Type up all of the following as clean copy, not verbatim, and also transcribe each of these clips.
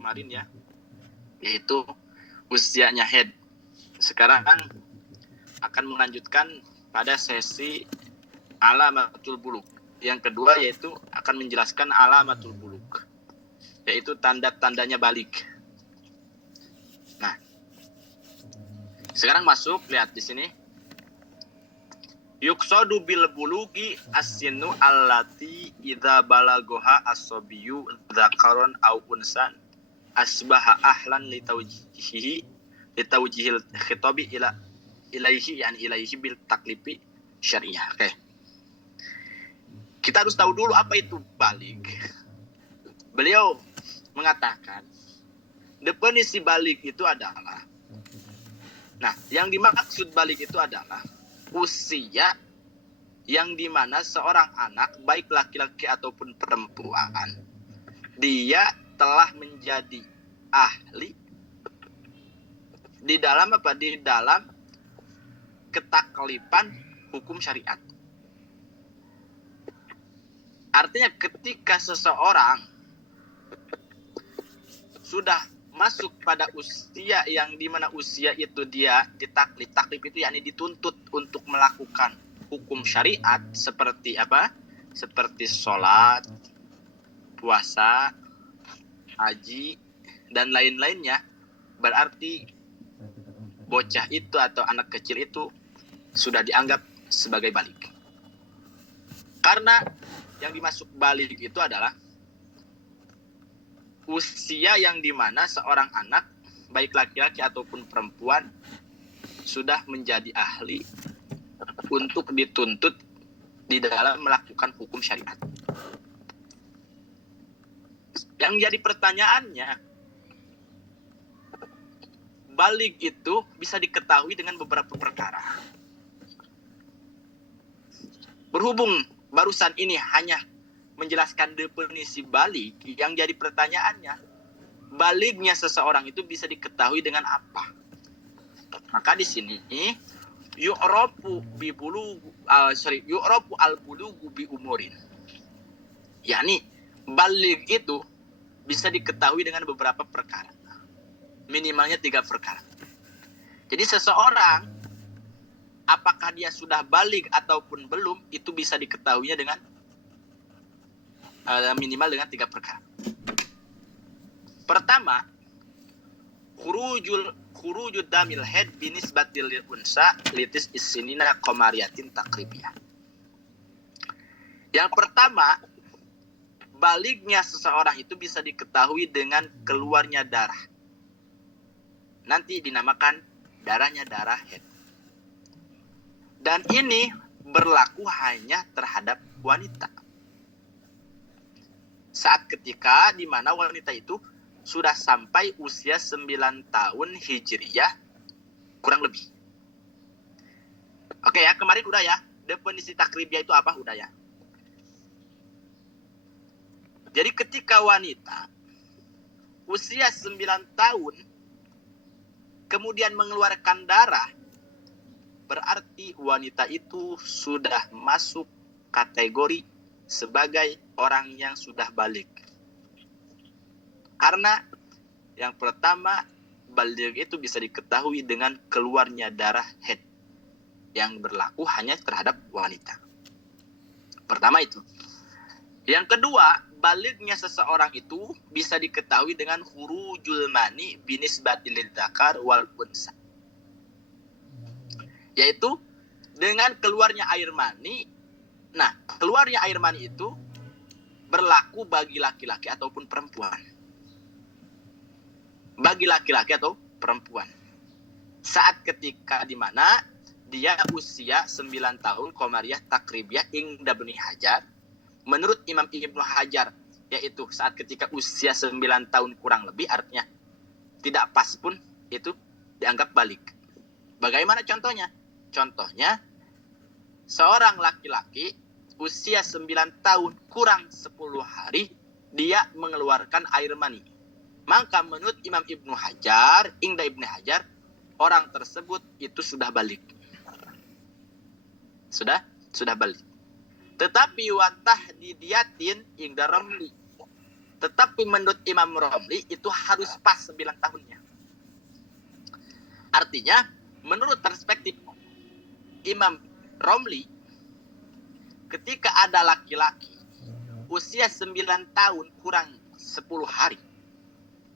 kemarin ya, yaitu usianya haid. Sekarang akan melanjutkan pada sesi alamatul buluk. Yang kedua yaitu akan menjelaskan alamatul buluk, yaitu tanda-tandanya balik. Nah, sekarang masuk, lihat di sini. Yuqsadu bil bulugi as-sinu allati idza balagoha as-sabiyyu dzakaron aw unsan asbaha ahlan litawjihil khitabi ilaihi bil taklifi syariah. Oke. Kita harus tahu dulu apa itu balik. Beliau mengatakan definisi balik itu adalah, nah, yang dimaksud balik itu adalah usia yang dimana seorang anak, baik laki-laki ataupun perempuan, dia telah menjadi ahli di dalam apa? Di dalam ketaklifan hukum syariat. Artinya ketika seseorang sudah masuk pada usia yang dimana usia itu dia ditaklif itu yakni dituntut untuk melakukan hukum syariat seperti apa? Seperti sholat, puasa, haji, dan lain-lainnya, berarti bocah itu atau anak kecil itu sudah dianggap sebagai balik. Karena yang dimaksud balik itu adalah usia yang dimana seorang anak, baik laki-laki ataupun perempuan, sudah menjadi ahli untuk dituntut di dalam melakukan hukum syariat. Yang jadi pertanyaannya, balik itu bisa diketahui dengan beberapa perkara. Berhubung barusan ini hanya menjelaskan definisi balik, yang jadi pertanyaannya, baliknya seseorang itu bisa diketahui dengan apa? Maka di sini yu'rafu al-bulugu bi umurin. yakni balik itu bisa diketahui dengan beberapa perkara. Minimalnya 3 perkara. Jadi seseorang apakah dia sudah balik ataupun belum, itu bisa diketahuinya dengan minimal dengan 3 perkara. Pertama, khurujud damil haid binisbatil unsa litis isinina qamariyatin takribiyah. Yang pertama, baliknya seseorang itu bisa diketahui dengan keluarnya darah. Nanti dinamakan darahnya darah haid. Dan ini berlaku hanya terhadap wanita. Saat ketika di mana wanita itu sudah sampai usia 9 tahun Hijriyah kurang lebih. Oke ya, kemarin udah ya. Definisi takribiyah itu apa? Udah ya. Jadi ketika wanita usia 9 tahun kemudian mengeluarkan darah, berarti wanita itu sudah masuk kategori sebagai orang yang sudah balik. Karena yang pertama, balik itu bisa diketahui dengan keluarnya darah haid yang berlaku hanya terhadap wanita. Pertama itu. Yang kedua, baliknya seseorang itu bisa diketahui dengan khurujul mani binisbatil dzakar wal unsa. Yaitu dengan keluarnya air mani. Nah, keluarnya air mani itu berlaku bagi laki-laki ataupun perempuan. Bagi laki-laki atau perempuan. Saat ketika di mana dia usia 9 tahun qamariyah takribiyah inda Ibnu Hajar. Menurut Imam Ibnu Hajar, yaitu saat ketika usia 9 tahun kurang lebih, artinya tidak pas pun itu dianggap balik. Bagaimana contohnya? Contohnya, seorang laki-laki usia 9 tahun kurang 10 hari, dia mengeluarkan air mani. Maka menurut Imam Ibnu Hajar, Ingda Ibnu Hajar, orang tersebut itu sudah balik. Sudah balik. Tetapi watah didiatin Ingda Ramli. Tetapi menurut Imam Romli itu harus pas 9 tahunnya. Artinya, menurut perspektif Imam Romli, ketika ada laki-laki usia 9 tahun kurang 10 hari,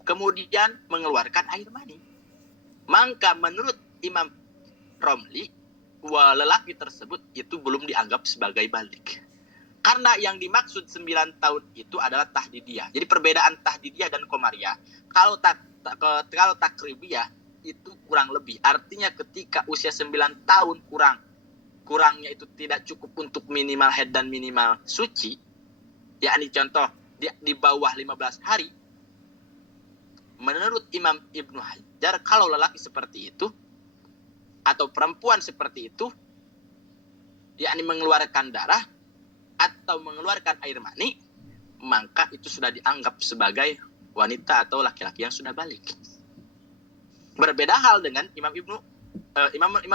kemudian mengeluarkan air mani, maka menurut Imam Romli, lelaki tersebut itu belum dianggap sebagai balik. Karena yang dimaksud 9 tahun itu adalah tahdidiyah. Jadi perbedaan tahdidiyah dan komariah, kalau takribiyah itu kurang lebih. Artinya ketika usia 9 tahun kurangnya itu tidak cukup untuk minimal haid dan minimal suci, yakni contoh di bawah 15 hari, menurut Imam Ibnu Hajar, kalau lelaki seperti itu atau perempuan seperti itu, yakni mengeluarkan darah atau mengeluarkan air mani, maka itu sudah dianggap sebagai wanita atau laki-laki yang sudah balik. Berbeda hal dengan Imam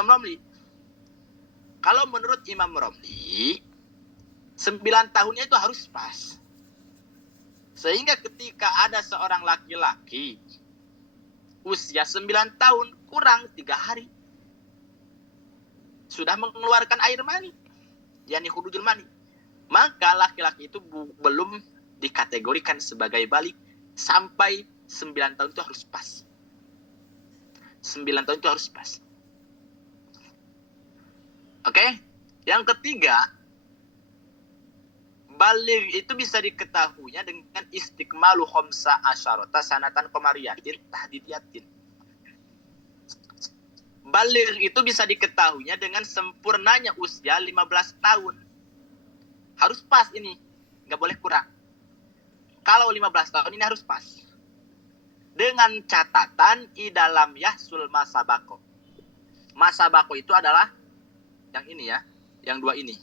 Romli. Kalau menurut Imam Romli, 9 tahunnya itu harus pas. Sehingga ketika ada seorang laki-laki usia 9 tahun kurang 3 hari sudah mengeluarkan air mani, yakni khurujul mani, maka laki-laki itu belum dikategorikan sebagai balik sampai 9 tahun itu harus pas. 9 tahun itu harus pas. Oke? Yang ketiga, balik itu bisa diketahuinya dengan istiqmalu khamsa asyarata sanatan qamariyatin tahdidiyatin. Balik itu bisa diketahuinya dengan sempurnanya usia 15 tahun. Harus pas ini, nggak boleh kurang. Kalau 15 tahun ini harus pas. Dengan catatan idalam yahsul masabako. Masabako itu adalah yang ini ya, yang dua ini.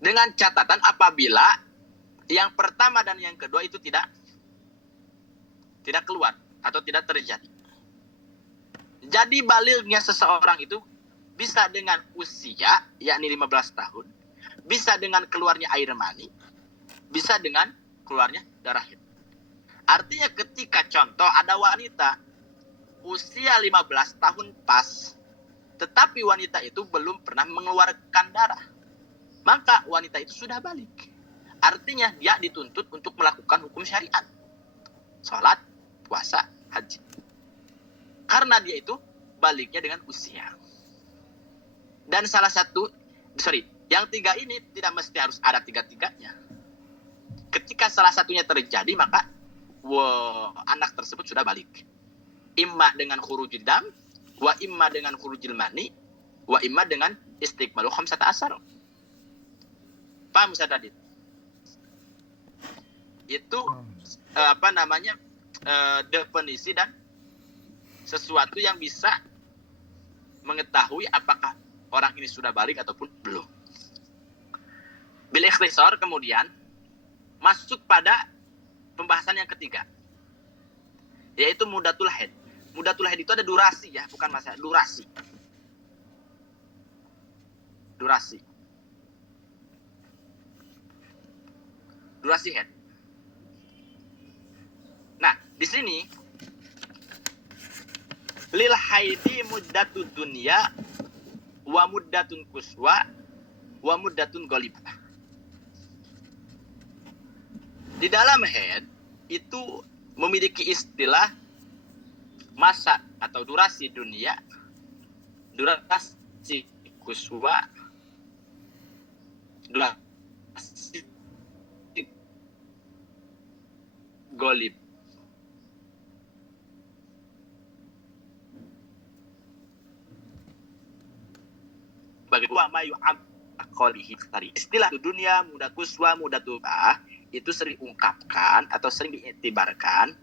Dengan catatan apabila yang pertama dan yang kedua itu tidak keluar atau tidak terjadi. Jadi balignya seseorang itu bisa dengan usia, yakni 15 tahun, bisa dengan keluarnya air mani, bisa dengan keluarnya darah haid. Artinya ketika contoh ada wanita usia 15 tahun pas, tetapi wanita itu belum pernah mengeluarkan darah, maka wanita itu sudah balik. Artinya dia dituntut untuk melakukan hukum syariat, sholat, puasa, haji. Karena dia itu baliknya dengan usia. Dan yang tiga ini tidak mesti harus ada tiga-tiganya. Ketika salah satunya terjadi, maka anak tersebut sudah balik. Imma dengan khurujul dam, wa imma dengan khurujul mani, wa imma dengan istiqmalu khamsata asar. Paham Ustaz Radit? Itu definisi dan sesuatu yang bisa mengetahui apakah orang ini sudah balik ataupun belum. Bil ikhtisar kemudian masuk pada pembahasan yang ketiga, yaitu muddatul haid. Muddatul haid itu ada durasi ya, bukan masa, durasi. Durasi haid. Nah, di sini lil haidi muddatud dunya wa muddatun kuswa wa muddatun ghalibah. Di dalam haid itu memiliki istilah masa atau durasi dunia, durasi kuswa, durasi ghalib. Bagaimana mayu akolihi tadi istilah dunia muda kuswa muda tubah itu sering ungkapkan atau sering diiktibarkan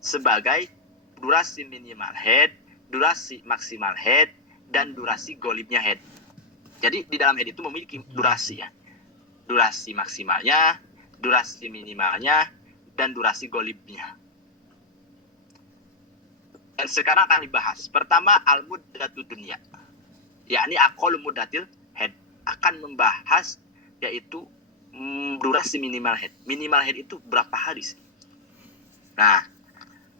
sebagai durasi minimal haid, durasi maksimal haid, dan durasi golibnya haid. Jadi di dalam haid itu memiliki durasi ya, durasi maksimalnya, durasi minimalnya, dan durasi golibnya. Dan sekarang akan dibahas. Pertama al-muddatu dunya, yakni aqallu muddatil haid, akan membahas yaitu durasi minimal haid. Minimal haid itu berapa hari sih? Nah,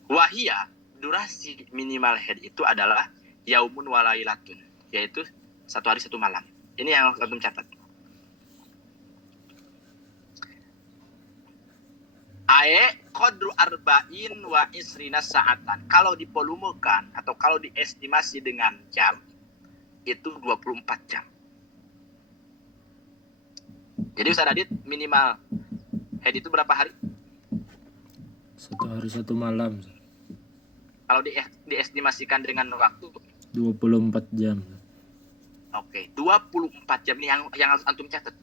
wahia durasi minimal haid itu adalah yaumun walailatun, yaitu 1 hari 1 malam. Ini yang harus antum catat. Ae qadru arba'in wa isrina sa'atan. Kalau dipolumukan atau kalau diestimasi dengan jam, itu 24 jam. Jadi Ustaz Adit, minimal haid itu berapa hari? 1 hari 1 malam. Kalau diestimasikan dengan waktu? 24 jam. Oke, 24 jam ini yang harus antum catat.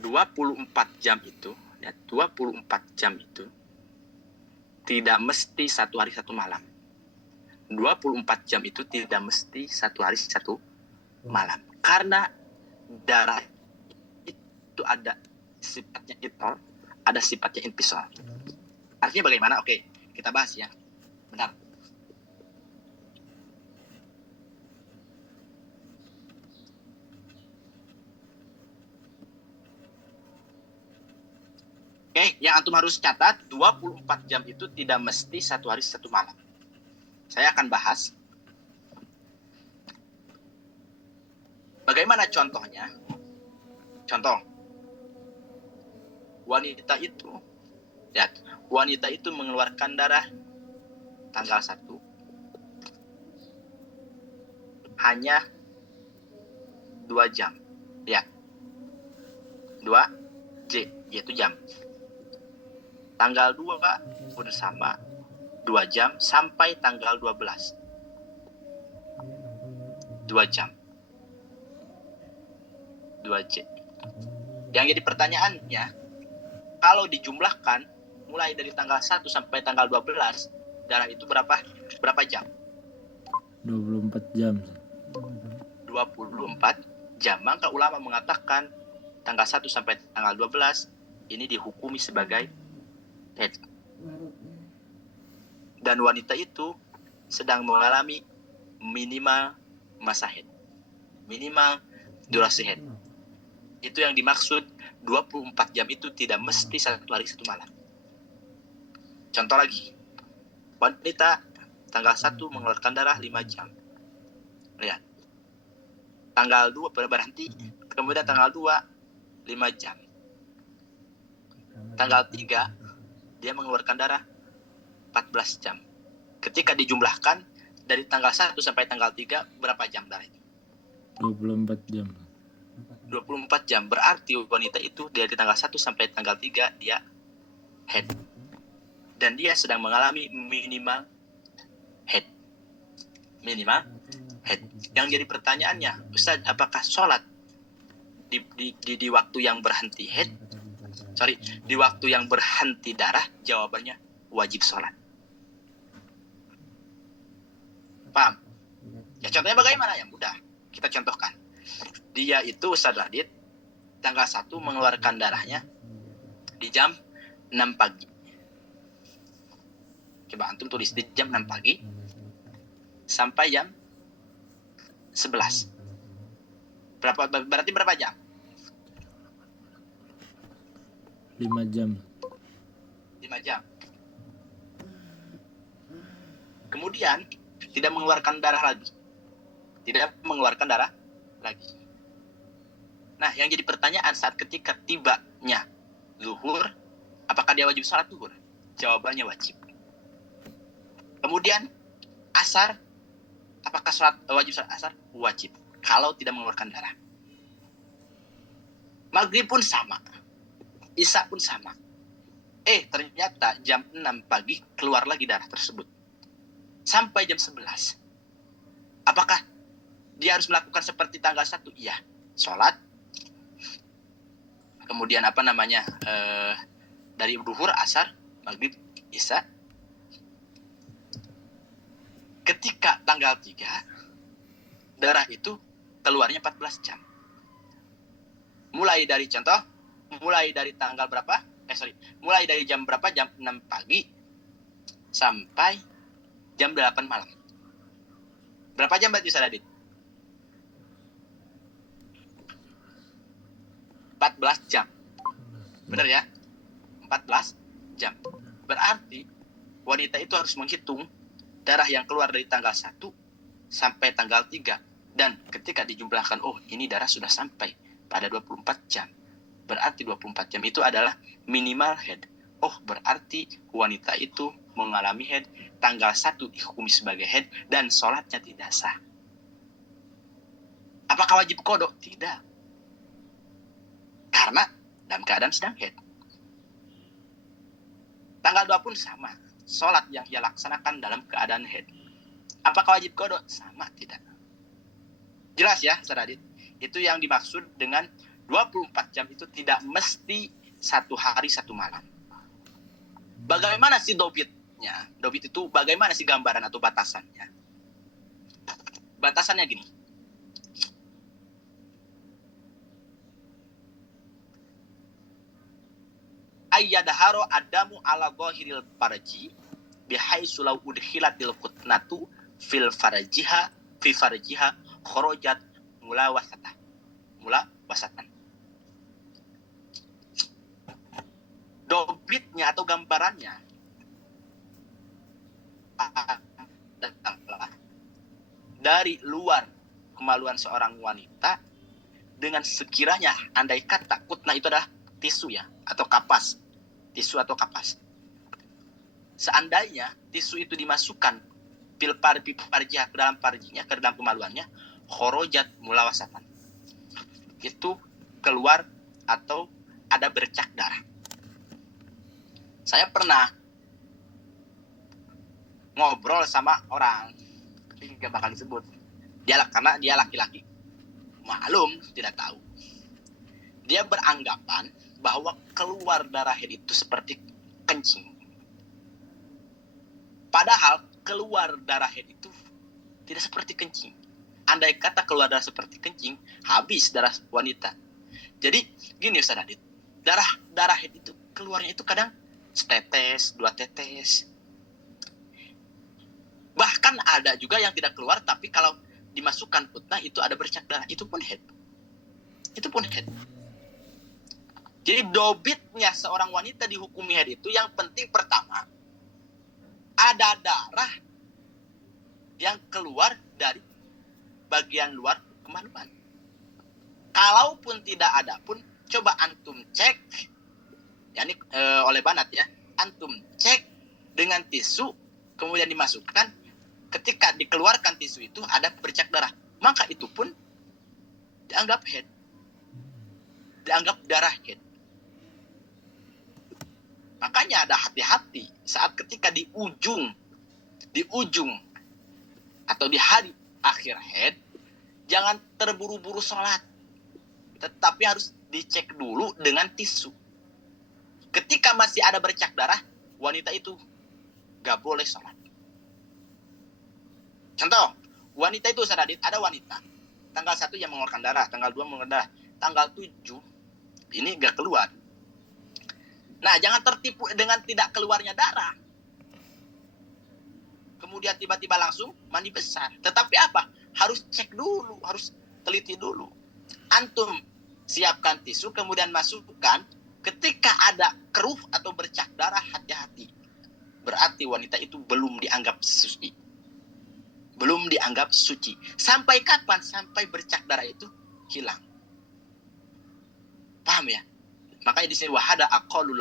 24 jam itu, ya, 24 jam itu tidak mesti 1 hari 1 malam. 24 jam itu tidak mesti 1 hari 1 malam. Karena darah itu ada sifatnya itol, ada sifatnya inpisal. Artinya bagaimana? Oke, kita bahas ya. Benar. Oke, yang antum harus catat, 24 jam itu tidak mesti 1 hari 1 malam. Saya akan bahas. Bagaimana contohnya? Contoh. Wanita itu mengeluarkan darah tanggal 1 hanya 2 jam. Ya. 2 J, yaitu jam. Tanggal 2 pun sama, 2 jam sampai tanggal 12. 2 jam. 2 J. Yang jadi pertanyaannya, kalau dijumlahkan mulai dari tanggal 1 sampai tanggal 12, darah itu berapa jam? 24 jam. 24 jam. Maka ulama mengatakan tanggal 1 sampai tanggal 12 ini dihukumi sebagai haid. Dan wanita itu sedang mengalami minimal masa haid. Minimal durasi haid. Itu yang dimaksud 24 jam itu tidak mesti 1 hari 1 malam. Contoh lagi. Wanita tanggal 1 mengeluarkan darah 5 jam. Lihat. Tanggal 2 berhenti, kemudian tanggal 2 5 jam. Tanggal 3 dia mengeluarkan darah 14 jam. Ketika dijumlahkan dari tanggal 1 sampai tanggal 3 berapa jam darah itu? 24 jam. 24 jam. Berarti wanita itu dari tanggal 1 sampai tanggal 3 dia haid. Dan dia sedang mengalami minimal haid. Minimal haid. Yang jadi pertanyaannya, Ustaz, apakah sholat di waktu yang berhenti haid? Di waktu yang berhenti darah? Jawabannya wajib sholat. Paham? Ya contohnya bagaimana? Ya mudah. Kita contohkan. Dia itu Ustaz Radit tanggal 1 mengeluarkan darahnya di jam 6 pagi. Coba antum tulis di jam 6 pagi sampai jam 11. Berarti berapa jam? 5 jam. 5 jam. Kemudian tidak mengeluarkan darah lagi. Tidak mengeluarkan darah lagi. Nah, yang jadi pertanyaan saat ketika tibanya zuhur, apakah dia wajib sholat zuhur? Jawabannya wajib. Kemudian asar, apakah wajib sholat asar? Wajib. Kalau tidak mengeluarkan darah. Maghrib pun sama. Isya pun sama. Ternyata jam 6 pagi keluar lagi darah tersebut. Sampai jam 11. Apakah dia harus melakukan seperti tanggal 1? Iya. Sholat. Kemudian dari zuhur, asar, maghrib, isya. Ketika tanggal 3, darah itu keluarnya 14 jam. Mulai dari tanggal berapa? Mulai dari jam berapa? Jam 6 pagi sampai jam 8 malam. Berapa jam berarti Ustaz Adit? 14 jam. Benar ya? 14 jam. Berarti wanita itu harus menghitung darah yang keluar dari tanggal 1 sampai tanggal 3. Dan ketika dijumlahkan, oh ini darah sudah sampai pada 24 jam. Berarti 24 jam itu adalah minimal haid. Oh berarti wanita itu mengalami haid tanggal 1 dihukumi sebagai haid dan sholatnya tidak sah. Apakah wajib qada? Tidak. Karena dalam keadaan sedang haid. Tanggal 2 pun sama. Sholat yang ia laksanakan dalam keadaan haid. Apakah wajib qada? Sama, tidak. Jelas ya, Ustaz Adit? Itu yang dimaksud dengan 24 jam itu tidak mesti 1 hari 1 malam. Bagaimana sih dobitnya? Dobit itu bagaimana sih gambaran atau batasannya? Batasannya gini. Ayyadharo adamu ala ghahiril farji bihaitsu law udkhilatil qutnatu fil farjiha fi farjiha kharajat mula wasatan. Dobitnya atau gambarannya dari luar kemaluan seorang wanita dengan sekiranya andai kata kutna itu adalah tisu ya atau kapas, tisu atau kapas. Seandainya tisu itu dimasukkan parjiha ke dalam parjinya, ke dalam kemaluannya, khorojat mulawasatan. Itu keluar atau ada bercak darah. Saya pernah ngobrol sama orang, tapi nggak bakal disebut. Karena dia laki-laki. Maklum, tidak tahu. Dia beranggapan bahwa keluar darah haid itu seperti kencing. Padahal keluar darah haid itu tidak seperti kencing. Andai kata keluar darah seperti kencing, habis darah wanita. Jadi gini Ustaz Adit, darah haid itu keluarnya itu kadang setetes, 2 tetes. Bahkan ada juga yang tidak keluar, tapi kalau dimasukkan putnah itu ada bercak darah, itu pun haid. Jadi dobitnya seorang wanita dihukumi haid itu yang penting pertama ada darah yang keluar dari bagian luar kemaluan. Kalaupun tidak ada pun coba antum cek, yakni oleh Banat ya, antum cek dengan tisu kemudian dimasukkan, ketika dikeluarkan tisu itu ada bercak darah, maka itu pun dianggap haid, dianggap darah haid. Makanya ada hati-hati saat ketika di ujung atau di hari akhir haid, jangan terburu-buru sholat, tetapi harus dicek dulu dengan tisu. Ketika masih ada bercak darah, wanita itu gak boleh sholat. Contoh, wanita itu sadadit, ada wanita tanggal 1 yang mengeluarkan darah, tanggal 2 mengeluarkan darah, tanggal 7 ini gak keluar. Nah, jangan tertipu dengan tidak keluarnya darah, kemudian tiba-tiba langsung mandi besar. Tetapi apa? Harus cek dulu, harus teliti dulu. Antum siapkan tisu, kemudian masukkan. Ketika ada keruh atau bercak darah, hati-hati. Berarti wanita itu belum dianggap suci. Belum dianggap suci. Sampai kapan? Sampai bercak darah itu hilang. Paham ya? Makanya di sini wahada aqol.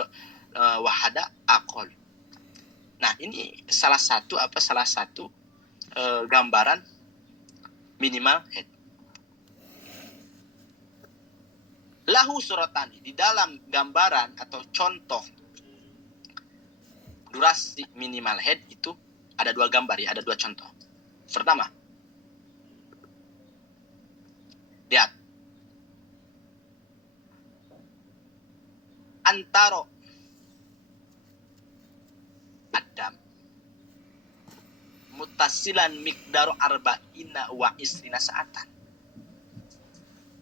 Nah, ini salah satu gambaran minimal haid. Lahu suratani, di dalam gambaran atau contoh durasi minimal haid itu ada 2 gambar ya, ada 2 contoh. Pertama, lihat antara Adam mutasilan mikdaru arba'ina wa isrina sa'atan.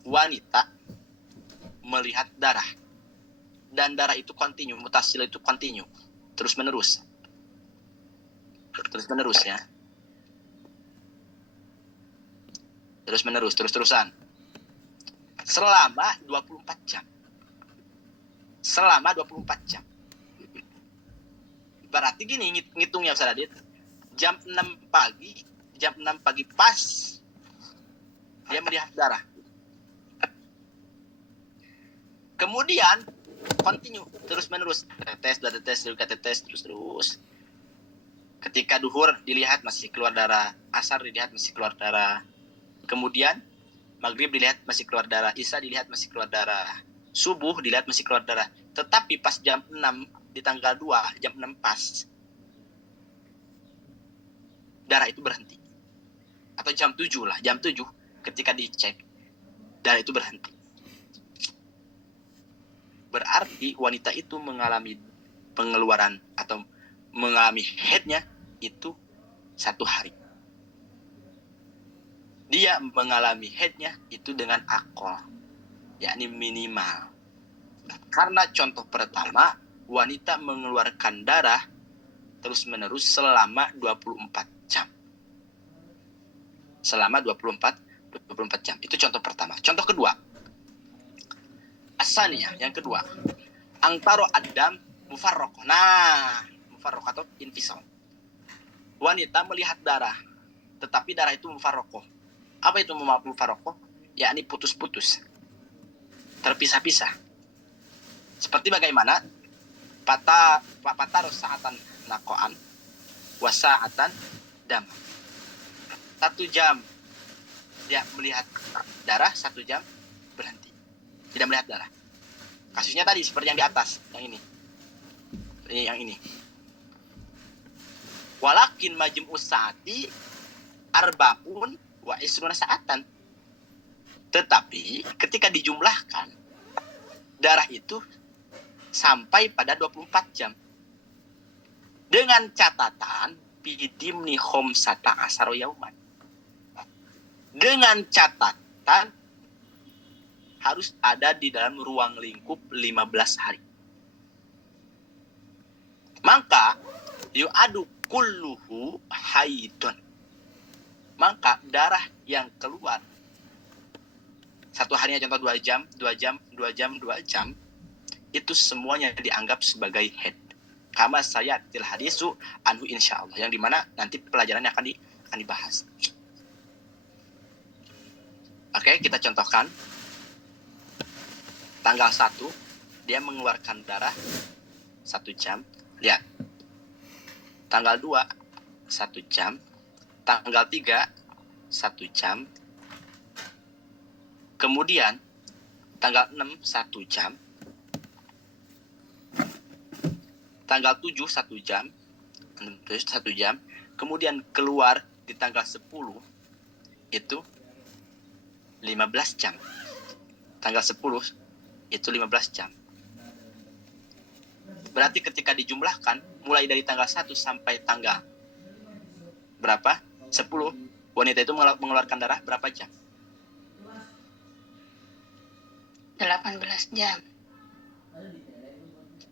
Wanita melihat darah, dan darah itu kontinu, mutasil itu kontinu, terus menerus ya, terus-terusan selama 24 jam. selama 24 jam. Berarti gini ngitungnya Ustaz Adit. Jam 6 pagi pas dia melihat darah. Kemudian continue terus menerus tetes terus. Ketika duhur dilihat masih keluar darah, asar dilihat masih keluar darah. Kemudian maghrib dilihat masih keluar darah, isya dilihat masih keluar darah, subuh dilihat masih keluar darah. Tetapi pas jam 6 di tanggal 2 jam 6 pas darah itu berhenti. Atau jam 7 lah, jam 7 ketika dicek darah itu berhenti. Berarti wanita itu mengalami pengeluaran atau mengalami haidnya itu 1 hari. Dia mengalami haidnya itu dengan akol, yakni minimal. Karena contoh pertama, wanita mengeluarkan darah terus-menerus selama 24 jam. Selama 24 jam. Itu contoh pertama. Contoh kedua, asalnya yang kedua, angtaro adam mufarroq. Nah, mufarroq atau infisal. Wanita melihat darah, tetapi darah itu mufarroq. Apa itu mufarroq? Yakni putus-putus, terpisah-pisah. Seperti bagaimana pataro sa'atan nakoan wasa'atan dam. 1 jam dia melihat darah, 1 jam berhenti, tidak melihat darah. Kasusnya tadi seperti yang di atas, yang ini. Walakin majmu'u sa'ati arbaun wa isruna sa'atan. Tetapi ketika dijumlahkan darah itu sampai pada 24 jam. Dengan catatan bidimni khomsata asaro yauman. Dengan catatan harus ada di dalam ruang lingkup 15 hari. Maka yu'adu kulluhu haidun. Maka darah yang keluar 1 harinya contoh 2 jam itu semuanya dianggap sebagai haid. Kama saya til hadisu anhu insyaallah, yang dimana nanti pelajarannya akan dibahas. Oke, kita contohkan. Tanggal 1 dia mengeluarkan darah 1 jam. Lihat. Tanggal 2 1 jam. Tanggal 3 1 jam. Kemudian tanggal 6 1 jam. Tanggal 7 1 jam. 1 jam. Kemudian keluar di tanggal 10 itu 15 jam. Tanggal 10 itu 15 jam. Berarti ketika dijumlahkan mulai dari tanggal 1 sampai tanggal berapa? 10, wanita itu mengeluarkan darah berapa jam? 18 jam.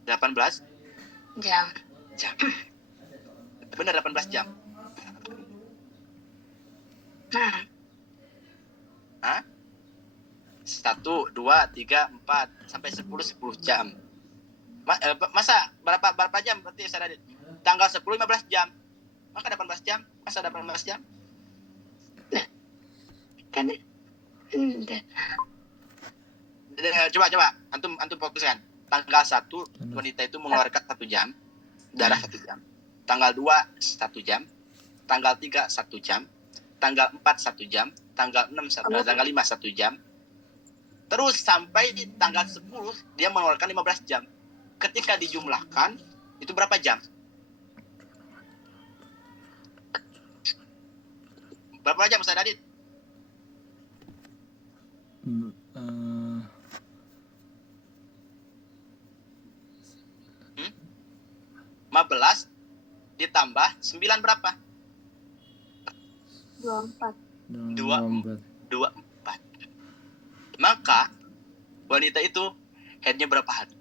18 Jam. Benar 18 jam. Hah? 1, 2, 3, 4 sampai 10 jam. Masa berapa jam berarti saya ada tanggal 10 15 jam. Maka 18 jam. Masa 18 jam? Kan Coba antum fokuskan. Tanggal 1 wanita itu mengeluarkan 1 jam, darah 1 jam. Tanggal 2 1 jam, tanggal 3 1 jam, tanggal 4 1 jam, tanggal 6 tanggal 5 1 jam. Terus sampai di tanggal 10 dia mengeluarkan 15 jam. Ketika dijumlahkan itu berapa jam? Berapa jam Ustaz Adit? 15 ditambah 9 berapa? 24. 24. Maka wanita itu haidnya berapa hari?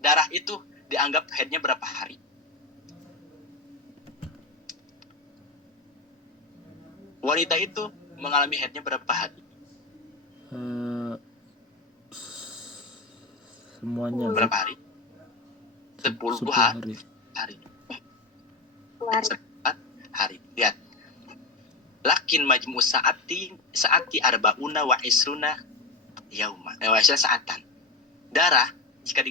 Darah itu dianggap haidnya berapa hari? Wanita itu mengalami haidnya berapa hari? 11 Semuanya. Berapa hari? 10 hari. hari. Hari. Lihat. Lakin majmu saati arbauna wa isruna yauma. Wa isruna saatan. Darah jika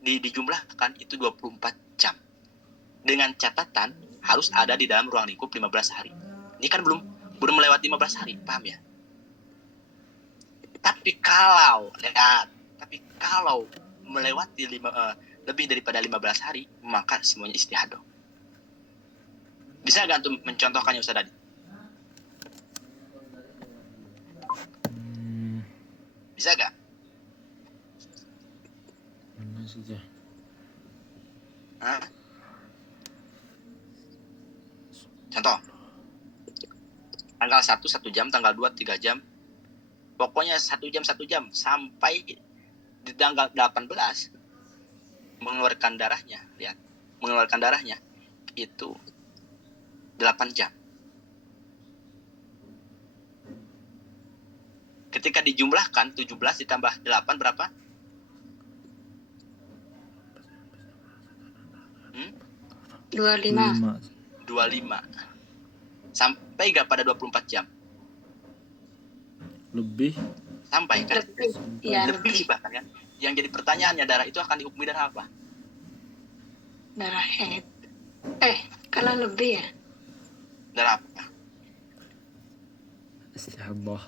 dijumlahkan itu 24 jam. Dengan catatan harus ada di dalam ruang lingkup 15 hari. Ini kan belum melewati 15 hari, paham ya? Tapi kalau melewati lebih daripada 15 hari, maka semuanya istihadah. Bisa nggak antum mencontohkannya Ustaz Adi? Bisa nggak? Mana saja? Hah? Contoh. Tanggal 1 1 jam, tanggal 2 3 jam. Pokoknya 1 jam sampai di tanggal 18 mengeluarkan darahnya, lihat. Mengeluarkan darahnya itu 8 jam. Ketika dijumlahkan 17 ditambah 8 berapa? 25. 25. Sampai gak pada 24 jam? Lebih. Sampai kan? Lebih. Ya, Lebih bahkan kan? Yang jadi pertanyaannya, darah itu akan dihukumi darah apa? darah haid. Kalau lebih ya? Darah apa? Istihadah.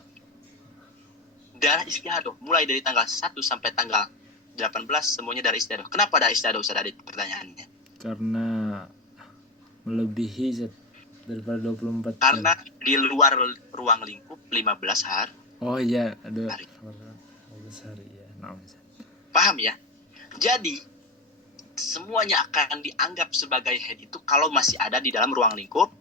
Darah istihadah. Mulai dari tanggal 1 sampai tanggal 18 semuanya darah istihadah. Kenapa darah istihadah Ustaz Adit pertanyaannya? Karena melebihi daripada 24 jam. Karena di luar ruang lingkup 15 hari. Oh iya, ada Hari. 15 hari ya. Nah, Paham ya? Jadi semuanya akan dianggap sebagai haid itu kalau masih ada di dalam ruang lingkup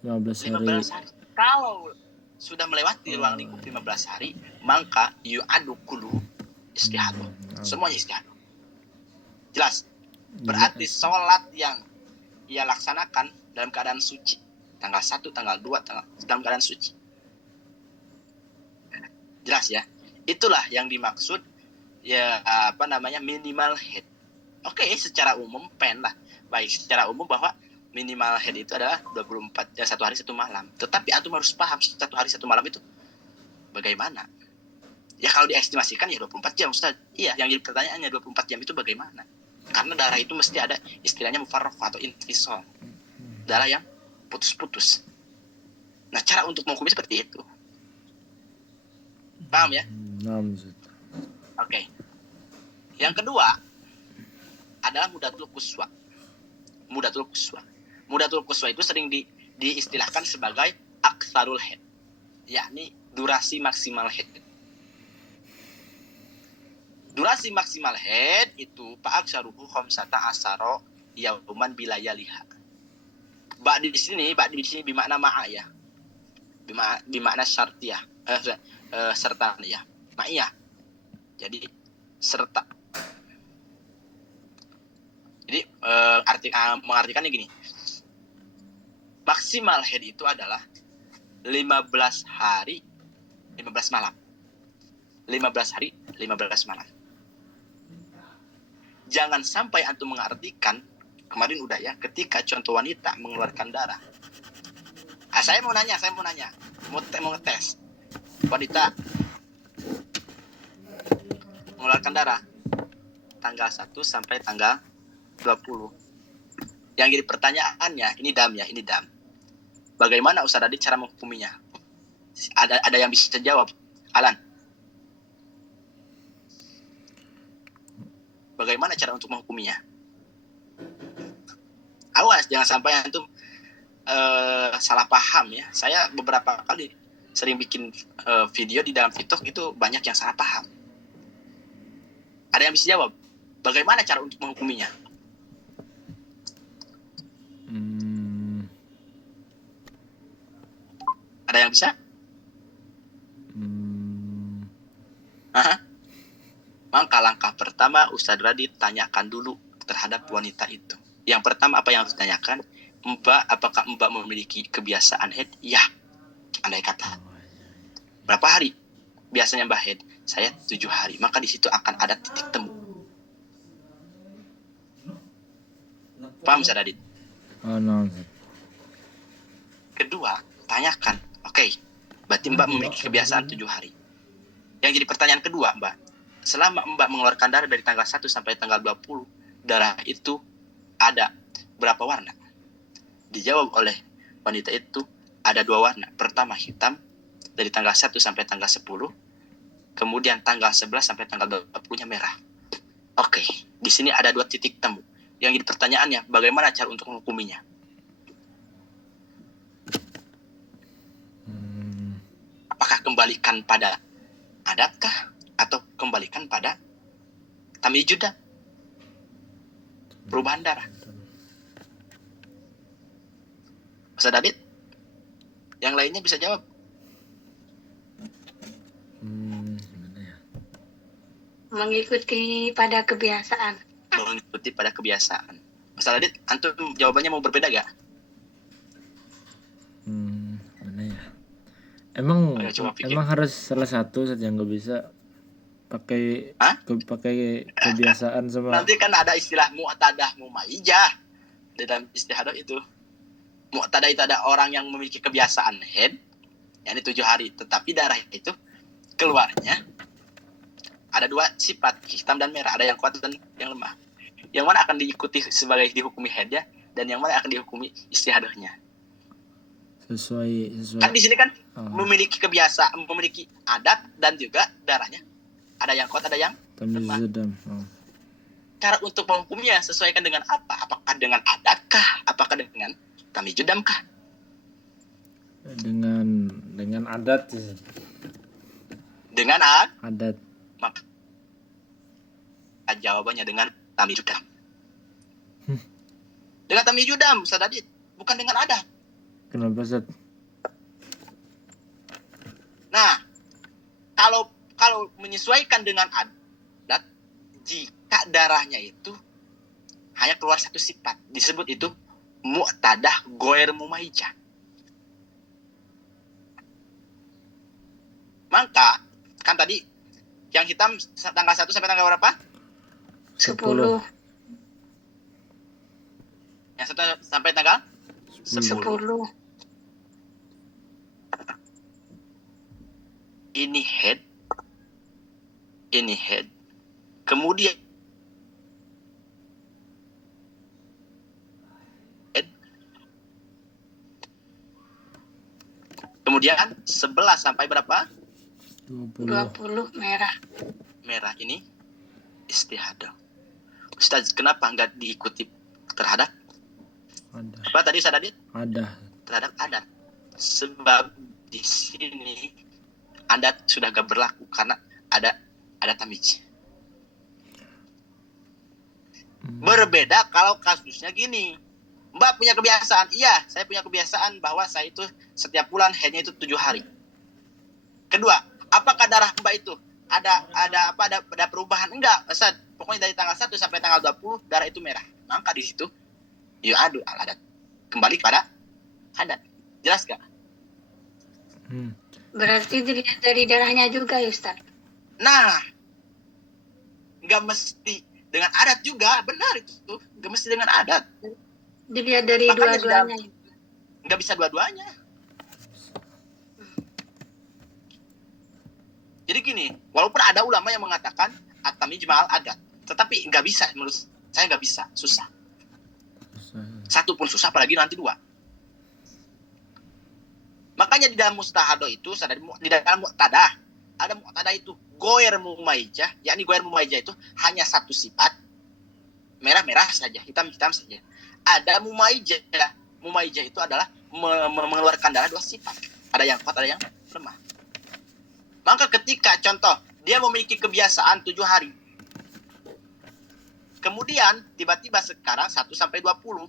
15 hari. 15 hari. Kalau sudah melewati ruang lingkup 15 hari, maka yu'adu kullu istihadah. Semuanya istihadah. Jelas? Berarti sholat yang ia laksanakan dalam keadaan suci. Tanggal 1, tanggal 2, dalam keadaan suci. Jelas ya? Itulah yang dimaksud ya minimal haid. Oke, secara umum lah. Baik, secara umum bahwa minimal haid itu adalah 24 ya, 1 hari 1 malam. Tetapi antum harus paham 1 hari 1 malam itu bagaimana? Ya kalau diestimasikan ya 24 jam Ustaz. Iya, yang jadi pertanyaannya 24 jam itu bagaimana? Karena darah itu mesti ada istilahnya mufarraq atau infisal. Darah yang putus-putus. Nah, cara untuk menghukumi seperti itu. Paham ya? Oke. Yang kedua adalah mudatul quswa. Mudatul quswa itu sering diistilahkan sebagai aktsarul haid. Yakni durasi maksimal haid. Durasi maksimal haid itu fa'aksaruhu khamsata asara yauman bila yaliha. Ba'di di sini bermakna ma'a ya. Bermakna syartiyah. Serta ya. Ma'iyah. Jadi serta. Jadi mengartikannya gini. Maksimal haid itu adalah 15 hari 15 malam. 15 hari 15 malam. Jangan sampai antum mengartikan kemarin udah ya, ketika contoh wanita mengeluarkan darah. Saya mau nanya, mau ngetes. Wanita mengeluarkan darah tanggal 1 sampai tanggal 20. Yang jadi pertanyaannya, ini dam. Bagaimana Ustaz Adit cara menghukuminya? Ada yang bisa jawab? Alan. Bagaimana cara untuk menghukuminya? Awas, jangan sampai antum salah paham ya. Saya beberapa kali sering bikin video di dalam TikTok itu banyak yang salah paham. Ada yang bisa jawab? Bagaimana cara untuk menghukuminya? Ada yang bisa? Maka langkah pertama Ustaz Radit tanyakan dulu terhadap wanita itu. Yang pertama apa yang harus ditanyakan? Apakah Mbak memiliki kebiasaan haid? Ya. Andai kata. Berapa hari biasanya Mbak haid? Saya 7 hari. Maka di situ akan ada titik temu. Paham Ustaz Adit? Oh, no. Kedua, tanyakan. Oke, berarti Mbak memiliki kebiasaan 7 hari. Yang jadi pertanyaan kedua, Mbak, selama Mbak mengeluarkan darah dari tanggal 1 sampai tanggal 20, darah itu ada berapa warna? Dijawab oleh wanita itu ada 2 warna. Pertama hitam dari tanggal 1 sampai tanggal 10, kemudian tanggal 11 sampai tanggal 20-nya merah. Oke, di sini ada 2 titik temu. Yang jadi pertanyaannya, bagaimana cara untuk menghukuminya? Apakah kembalikan pada adatkah atau kembalikan pada tamyiz dam? Perubahan darah. Ustaz Adit? Yang lainnya bisa jawab. Gimana ya? Mengikuti pada kebiasaan. Mengikuti pada kebiasaan. Ustaz Adit, antum jawabannya mau berbeda gak? Gimana ya? Emang Ayo, coba pikir. emang harus salah satu saja, nggak bisa pakai Hah? pakai kebiasaan sama. Nanti kan ada istilah mu'tadah mumayyizah di dalam istihadah itu. Mu'tadah itu ada orang yang memiliki kebiasaan haid, yakni 7 hari, tetapi darah itu keluarnya ada 2 sifat, hitam dan merah, ada yang kuat dan yang lemah. Yang mana akan diikuti sebagai dihukumi haidnya dan yang mana akan dihukumi istihadahnya. sesuai Kan di sini kan Oh, memiliki kebiasaan, memiliki adat dan juga darahnya. Ada yang kuat, ada yang tamyiz dam. Oh. cara untuk menghukumnya sesuaikan dengan apa? Apakah dengan adatkah? Apakah dengan tamyiz dam kah? Dengan adat sih. Dengan Adat. maka jawabannya dengan tamyiz dam. Dengan tamyiz dam, Ustaz Adit, bukan dengan adat. Kenapa, Ustaz? Nah, kalau menyesuaikan dengan adat, jika darahnya itu hanya keluar 1 sifat, disebut itu mu'tadah goer mumayyizah. Maka kan tadi yang hitam tanggal 1 sampai tanggal berapa? 10. Yang 1 sampai tanggal 10. 10. Ini head. Kemudian head. Kemudian 11 sampai berapa? 20. 20 merah. Merah ini istihadah. Ustaz, kenapa nggak diikuti terhadap Ada. apa tadi Ustaz Adit? Ada. Terhadap adat. Sebab di sini adat sudah gak berlaku karena ada tamyiz. Berbeda kalau kasusnya gini. Mbak punya kebiasaan. Iya, saya punya kebiasaan bahwa saya itu setiap bulan haidnya itu 7 hari. Kedua, apakah darah Mbak itu ada perubahan? Enggak, Ustaz. Pokoknya dari tanggal 1 sampai tanggal 20 darah itu merah. Maka di situ yu'adu al-adat. Kembali pada adat. Jelas gak? Berarti dilihat dari darahnya juga ya Ustaz. Nah, nggak mesti dengan adat juga, benar itu. Nggak mesti dengan adat. Dilihat dari Makanya dua-duanya. Nggak bisa dua-duanya. Jadi gini, walaupun ada ulama yang mengatakan at-tamyiz ma'al adat, tetapi nggak bisa, menurut saya nggak bisa, susah. Satu pun susah, apalagi nanti 2. Makanya di dalam mustahadah itu, di dalam mu'tadah, ada mu'tadah itu goer mumayyizah, yakni goer mumayyizah itu hanya 1 sifat, merah-merah saja, hitam-hitam saja. Ada mumayyizah. Mumayyizah itu adalah mengeluarkan darah 2 sifat. Ada yang kuat, ada yang lemah. Maka ketika contoh dia memiliki kebiasaan 7 hari. Kemudian tiba-tiba sekarang 1 sampai 20.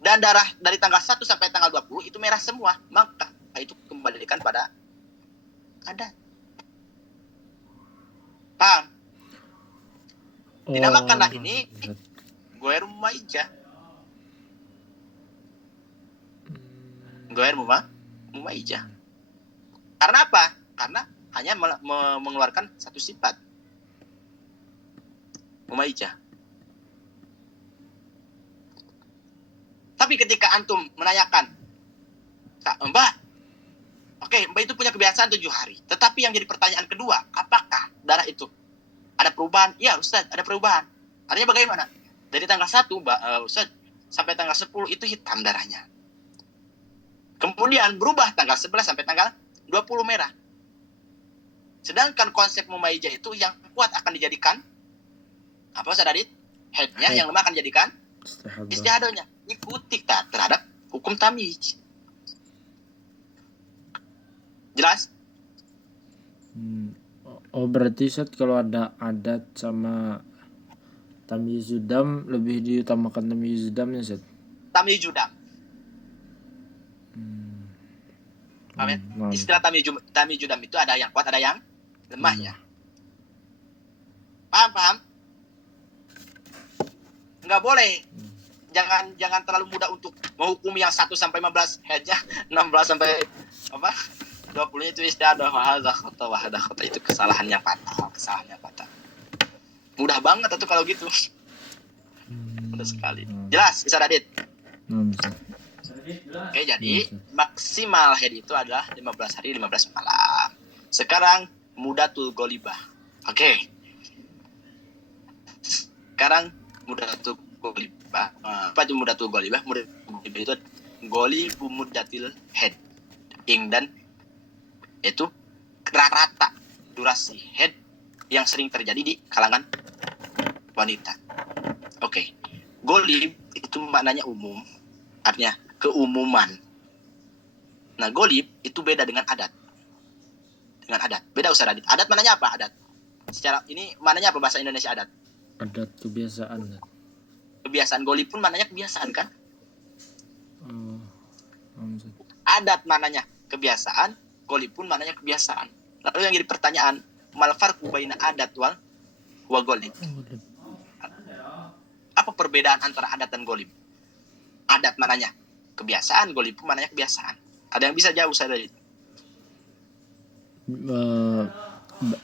Dan darah dari tanggal 1 sampai tanggal 20 itu merah semua. Maka itu kembalikan pada adat. Paham? Dinamakanlah ini goer mumayyizah. Goer mumayyizah. Karena apa? Karena hanya mengeluarkan 1 sifat. Mumayyizah. Tapi ketika antum menanyakan, Mbak, oke, Mbak itu punya kebiasaan 7 hari. Tetapi yang jadi pertanyaan kedua, apakah darah itu ada perubahan? Ya Ustaz, ada perubahan. Artinya bagaimana? Dari tanggal 1, Ustaz, sampai tanggal 10 itu hitam darahnya. Kemudian berubah tanggal 11 sampai tanggal 20 merah. Sedangkan konsep mumaijah itu yang kuat akan dijadikan apa Ustaz Adit? Headnya, yang lemah akan dijadikan istihadahnya. Ikuti terhadap hukum tamyiz. Jelas? Oh berarti Ustaz kalau ada adat sama tamyizudam lebih diutamakan tamyizudamnya Ustaz? Tamyizudam. Paham ya? Istilah tamyizudam itu ada yang kuat, ada yang lemah ya. Paham? Nggak boleh. Jangan terlalu mudah untuk menghukum yang 1 sampai 15 headnya, 16 sampai 20-nya itu istiadah wahada khata itu kesalahan yang fatal. Mudah banget itu kalau gitu. Mudah sekali. Jelas, Ustaz Adit? Oke, jadi maksimal head itu adalah 15 hari 15 malam. Sekarang mudatul golibah. Oke. Sekarang mudatul golibah. Apa itu mudatul golibah? Mudatul golibah itu golibu mudatil head. Dan itu rata durasi head yang sering terjadi di kalangan wanita. Oke. Golib itu maknanya umum. Artinya keumuman. Nah, golib itu beda dengan adat. Beda Ustaz Adit. Adat maknanya apa? Adat. Secara ini maknanya apa bahasa Indonesia adat? Adat kebiasaan. Kebiasaan. Golib pun maknanya kebiasaan kan? Adat maknanya kebiasaan, golib pun maknanya kebiasaan. Lalu yang jadi pertanyaan, mal farqu baina adat wa golib? Apa perbedaan antara adat dan golib? Adat maknanya kebiasaan, golib pun maknanya kebiasaan. Ada yang bisa jauh Ustaz Adit?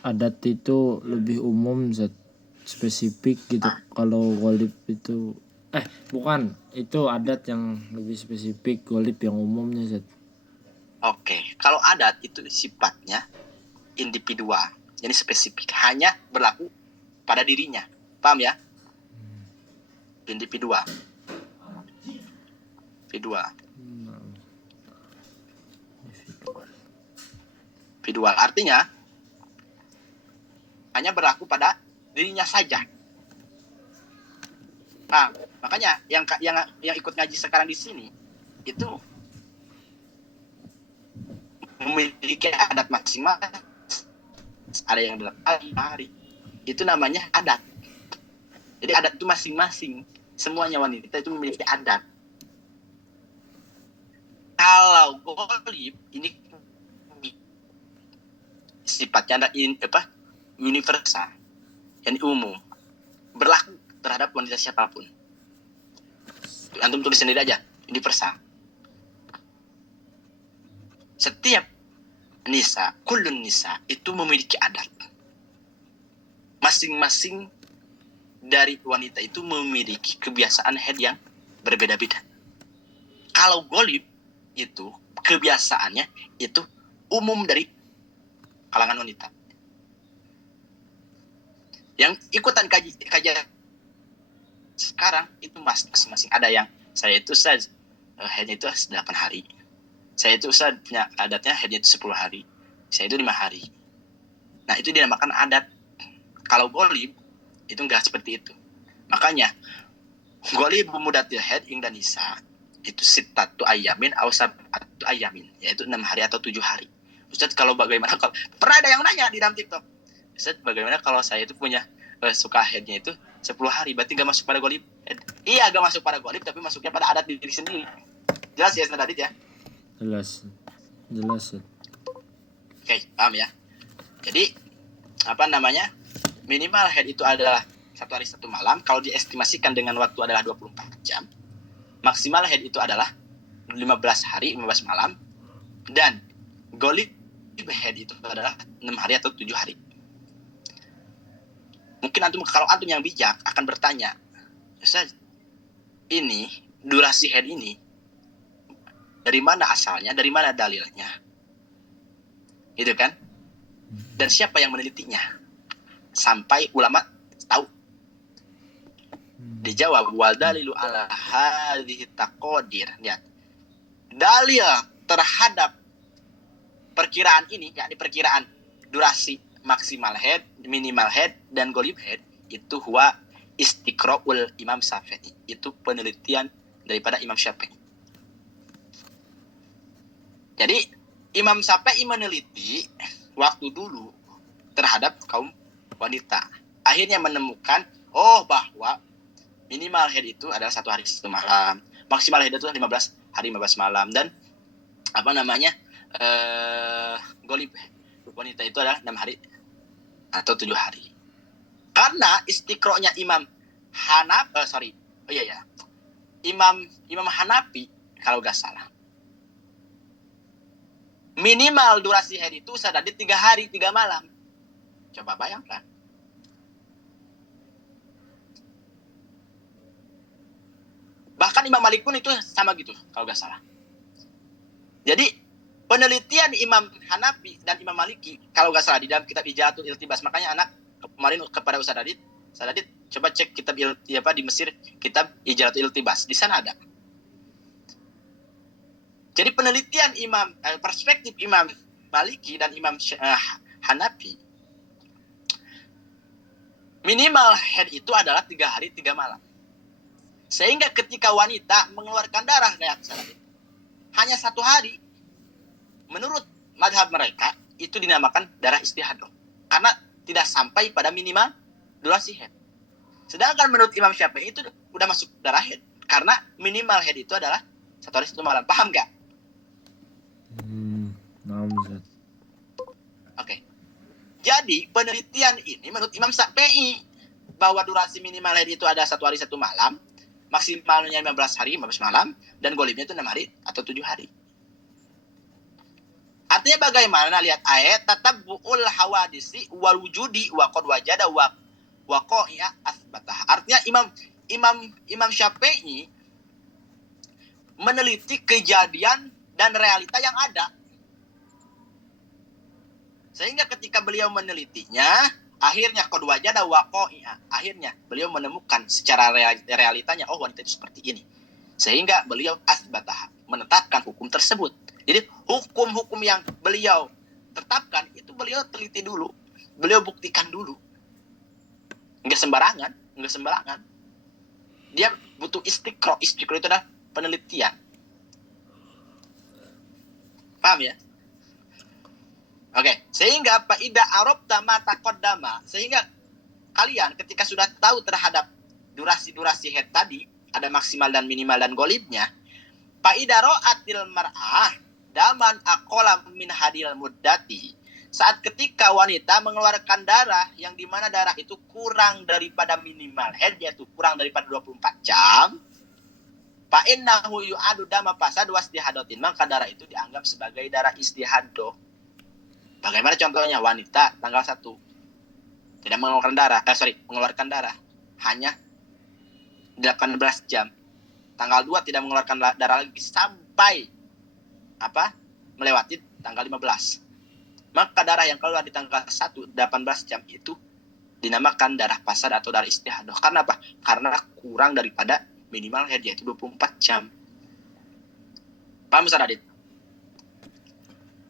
Adat itu lebih umum Zat, spesifik gitu. Kalau golib itu bukan, itu adat yang lebih spesifik, golib yang umumnya Zat. Oke, kalau adat itu sifatnya individual, jadi spesifik, hanya berlaku pada dirinya. Paham ya? Individual. Artinya hanya berlaku pada dirinya saja. Nah, makanya yang ikut ngaji sekarang di sini itu memiliki adat masing-masing. Ada yang 8 hari. Itu namanya adat. Jadi adat itu masing-masing. Semuanya wanita itu memiliki adat. Kalau golib ini sifatnya universal, yang umum, berlaku terhadap wanita siapapun. Antum tulis sendiri aja, universal. Setiap kullun nisa itu memiliki adat. Masing-masing dari wanita itu memiliki kebiasaan head yang berbeda-beda. Kalau golib itu kebiasaannya itu umum dari kalangan wanita. Yang ikutan kajian sekarang itu masing-masing. Ada yang saya itu headnya itu 8 hari. Saya itu punya adatnya headnya itu 10 hari. Saya itu 5 hari. Nah, itu dinamakan adat. Kalau golib itu enggak seperti itu. Makanya golib mudatil head ing dan nisa itu sittatu ayamin aw sab'atu ayamin, yaitu 6 hari atau 7 hari. Ustaz, kalau bagaimana kalau pernah ada yang nanya di dalam TikTok, Ustaz, bagaimana kalau saya itu punya suka headnya itu 10 hari, berarti enggak masuk pada golib head? Iya, enggak masuk pada golib, tapi masuknya pada adat diri sendiri. Jelas ya Ustaz Adit ya? Jelas. Oke, paham ya? Jadi minimal head itu adalah 1 hari 1 malam. Kalau diestimasikan dengan waktu adalah 24 jam. Maksimal head itu adalah 15 hari 15 malam. Dan golib head itu adalah 6 hari atau 7 hari. Mungkin kalau antum yang bijak akan bertanya, Ustaz, ini durasi haid ini dari mana asalnya, dari mana dalilnya, gitu kan? Dan siapa yang menelitinya? Sampai ulama tahu. Dijawab wal dalilu ala hadhihi taqadir. Lihat. Dalil terhadap perkiraan ini, yakni perkiraan durasi maksimal haid, minimal haid, dan golib haid, itu huwa istiqra'ul Imam Syafi'i. Itu penelitian daripada Imam Syafi'i. Jadi Imam Syafi'i meneliti waktu dulu terhadap kaum wanita. Akhirnya menemukan bahwa minimal haid itu adalah 1 hari 1 malam, maksimal haid itu 15 hari 15 malam, dan golib wanita itu adalah 6 hari atau 7 hari. Karena istiqro'nya Imam Imam Hanafi kalau gak salah, minimal durasi haid itu sadadit 3 hari 3 malam. Coba bayangkan. Bahkan Imam Malik pun itu sama gitu kalau gak salah. Jadi penelitian Imam Hanafi dan Imam Maliki kalau gak salah di dalam kitab Ijaratul Iltibas. Makanya anak kemarin kepada Ustaz Adit coba cek kitab di Mesir, kitab Ijaratul Iltibas. Di sana ada. Jadi penelitian perspektif Imam Maliki dan Imam Hanafi, minimal haid itu adalah 3 hari 3 malam. Sehingga ketika wanita mengeluarkan darah hanya 1 hari, menurut mazhab mereka itu dinamakan darah istihadah, karena tidak sampai pada minimal durasi haid. Sedangkan menurut Imam Syafi'i itu udah masuk darah haid, karena minimal haid itu adalah 1 hari 1 malam. Paham gak? Oke. Jadi penelitian ini menurut Imam Syafi'i bahwa durasi minimal haid itu ada 1 hari 1 malam, maksimalnya 15 hari 15 malam, dan golibnya itu 6 hari atau 7 hari. Artinya bagaimana? Lihat ayat tatabbu'ul hawadisi wal wujudi wa qad wajada wa qa'iya asbatah. Artinya Imam Syafi'i meneliti kejadian dan realita yang ada. Sehingga ketika beliau menelitinya, akhirnya qad wajada wa qa'iya. Akhirnya beliau menemukan secara realitanya, wanita itu seperti ini. Sehingga beliau asbatah, menetapkan hukum tersebut. Jadi hukum-hukum yang beliau tetapkan itu beliau teliti dulu, beliau buktikan dulu. Enggak sembarangan. Dia butuh istiqro itu adalah penelitian. Paham ya? Oke, sehingga faida arabta ma taqaddama, sehingga kalian ketika sudah tahu terhadap durasi haid tadi, ada maksimal dan minimal dan golibnya, faida ra'atil mar'ah daman aqala min hadil muddati, saat ketika wanita mengeluarkan darah yang dimana darah itu kurang daripada minimal haid, yaitu kurang daripada 24 jam, fa innahu yu'adu dama fasad wastihadotin, maka darah itu dianggap sebagai darah istihadoh. Bagaimana contohnya? Wanita tanggal 1 tidak mengeluarkan darah hanya 18 jam. Tanggal 2 tidak mengeluarkan darah lagi sampai melewati tanggal 15. Maka darah yang keluar di tanggal 1 18 jam itu dinamakan darah fasad atau darah istihadah. Karena apa? Karena kurang daripada minimal haid, yaitu 24 jam. Paham Ustaz Adit?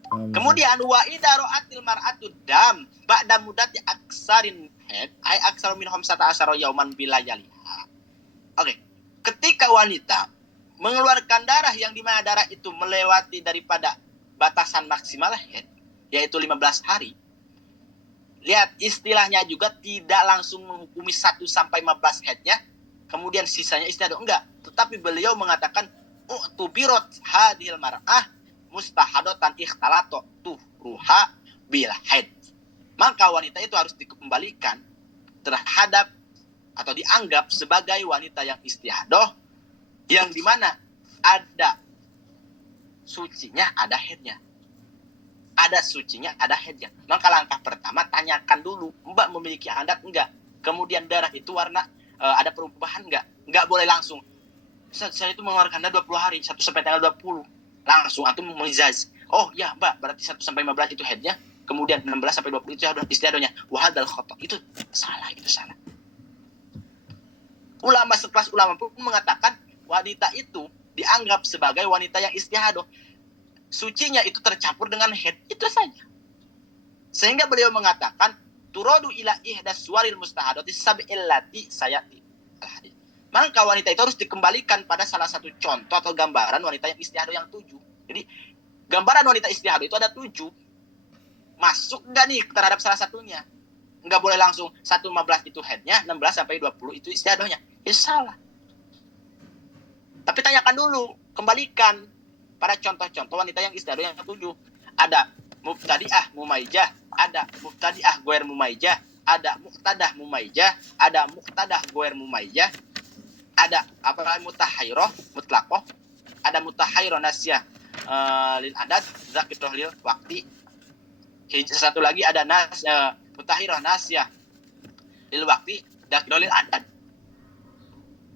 Kemudian wa idza ra'atil mar'atu dam ba'da mudati aksarin haid ay aksaru min 15 yauman bilayaliha. Oke. Ketika wanita mengeluarkan darah yang dimana darah itu melewati daripada batasan maksimal haid, yaitu 15 hari. Lihat, istilahnya juga tidak langsung menghukumi 1 sampai 15 haidnya, kemudian sisanya istihadah. Enggak. Tetapi beliau mengatakan u'tubirat hadhil mar'ah mustahadotan ikhtalato tuhruha bil haid. Maka wanita itu harus dikembalikan terhadap atau dianggap sebagai wanita yang istihadah, yang dimana ada sucinya, ada haidnya. Ada sucinya, ada haidnya. Maka langkah pertama, tanyakan dulu, Mbak memiliki adat enggak? Kemudian darah itu warna ada perubahan enggak? Enggak boleh langsung Ustaz, saya itu mengeluarkan 20 hari, 1 sampai tanggal 20. Langsung antum mengizaz. Oh ya Mbak, berarti 1 sampai 15 itu headnya, kemudian 16 sampai 20 itu istiadohnya. Wahadal khotok. Itu salah. Ulama sekelas ulama pun mengatakan wanita itu dianggap sebagai wanita yang istihadoh. Sucinya itu tercampur dengan head, itu saja. Sehingga beliau mengatakan turadu ila ihdas suwaril mustahadati sab'il lati sayati. Maka wanita itu harus dikembalikan pada salah satu contoh atau gambaran wanita yang istihadoh yang 7. Jadi gambaran wanita istihadoh itu ada 7. Masuk nggak nih terhadap salah satunya? Nggak boleh langsung 1-15 itu headnya, 16 sampai 20 itu istihadohnya. Ya salah. Tapi tanyakan dulu, kembalikan pada contoh-contoh wanita yang istihadoh yang 7. Ada mubtadi'ah mumaijah, ada mubtadi'ah goer mumaijah, ada muqtadah mumaijah, ada muqtadah goer mumaijah, ada apa mutahhairah mutlaqah, ada mutahhairah nasyah lil adat, zakirah lil waqti. Satu lagi ada mutahhairah nasyah lil waqti, zakirah lil adat.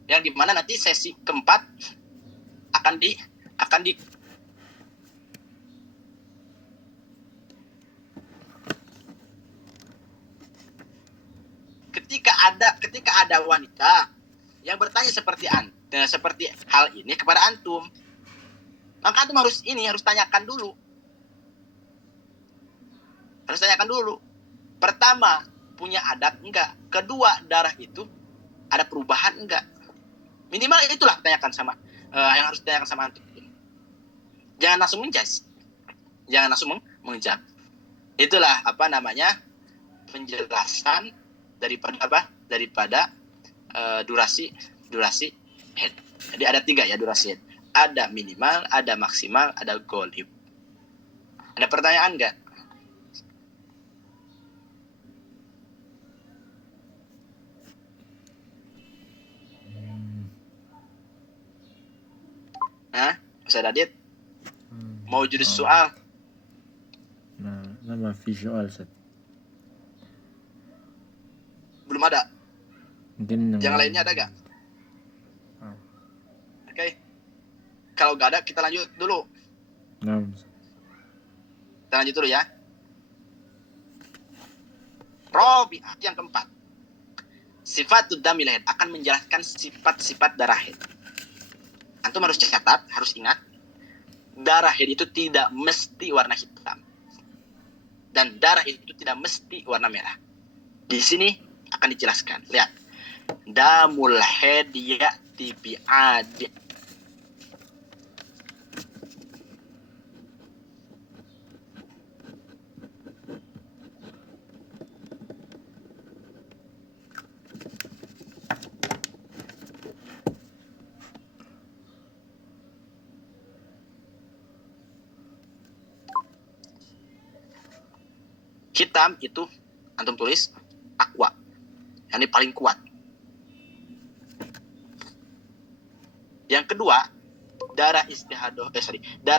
Yang dimana nanti sesi keempat akan di ketika ada wanita yang bertanya seperti hal ini kepada antum, maka antum harus tanyakan dulu. Pertama, punya adat enggak? Kedua, darah itu ada perubahan enggak? Minimal itulah tanyakan yang harus ditanyakan sama antum. Jangan langsung menjudge. Itulah penjelasan daripada durasi head. Jadi ada 3 ya durasi head. Ada minimal, ada maksimal, ada golib. Ada pertanyaan nggak? Nah, Ustaz Adit mau judul soal? Nah, ma fi soal Ustaz. Belum ada. Mungkin Yang lainnya ada gak? Oke. Kalau gak ada, kita lanjut dulu. Nah, Kita lanjut dulu ya. Robi'ah yang keempat. Sifatud damil haid akan menjelaskan sifat-sifat darah haid. Antum harus catat, harus ingat. Darah haid itu tidak mesti warna hitam. Dan darah itu tidak mesti warna merah. Di sini akan dijelaskan. Lihat. Damul haid ya'ti bi'ad. Hitam itu antum tulis aqua. Yang ini paling kuat. Yang kedua, darah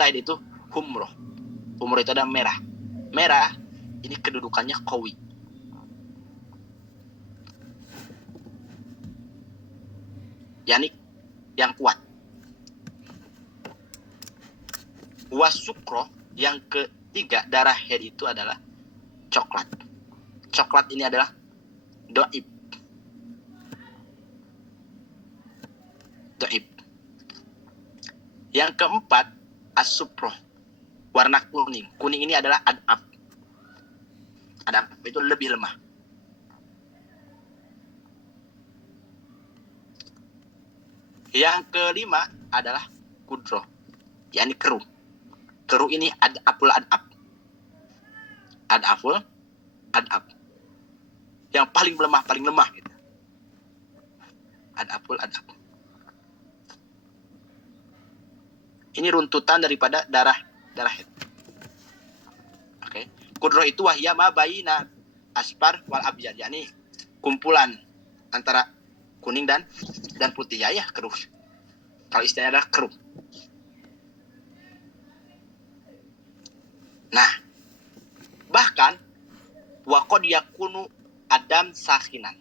itu humroh. Humroh itu ada merah. Merah ini kedudukannya qawi. Yani yang kuat. Wasukroh yang ketiga darah haid itu adalah coklat. Coklat ini adalah doib. Yang keempat, as-suproh. Warna kuning. Kuning ini adalah adab. Adab itu lebih lemah. Yang kelima adalah kudroh. yakni keruh. Keruh ini adabul adab. Adabul adab. Yang paling lemah gitu. Adabul adab. Ini runtutan daripada darah haid. Oke. Kudroh itu wahya ma baina asfar wal abyad, yakni kumpulan antara kuning dan putih, ya keruh. Kalau istilahnya adalah keruh. Nah, bahkan waqad yakunu adam sakhinan.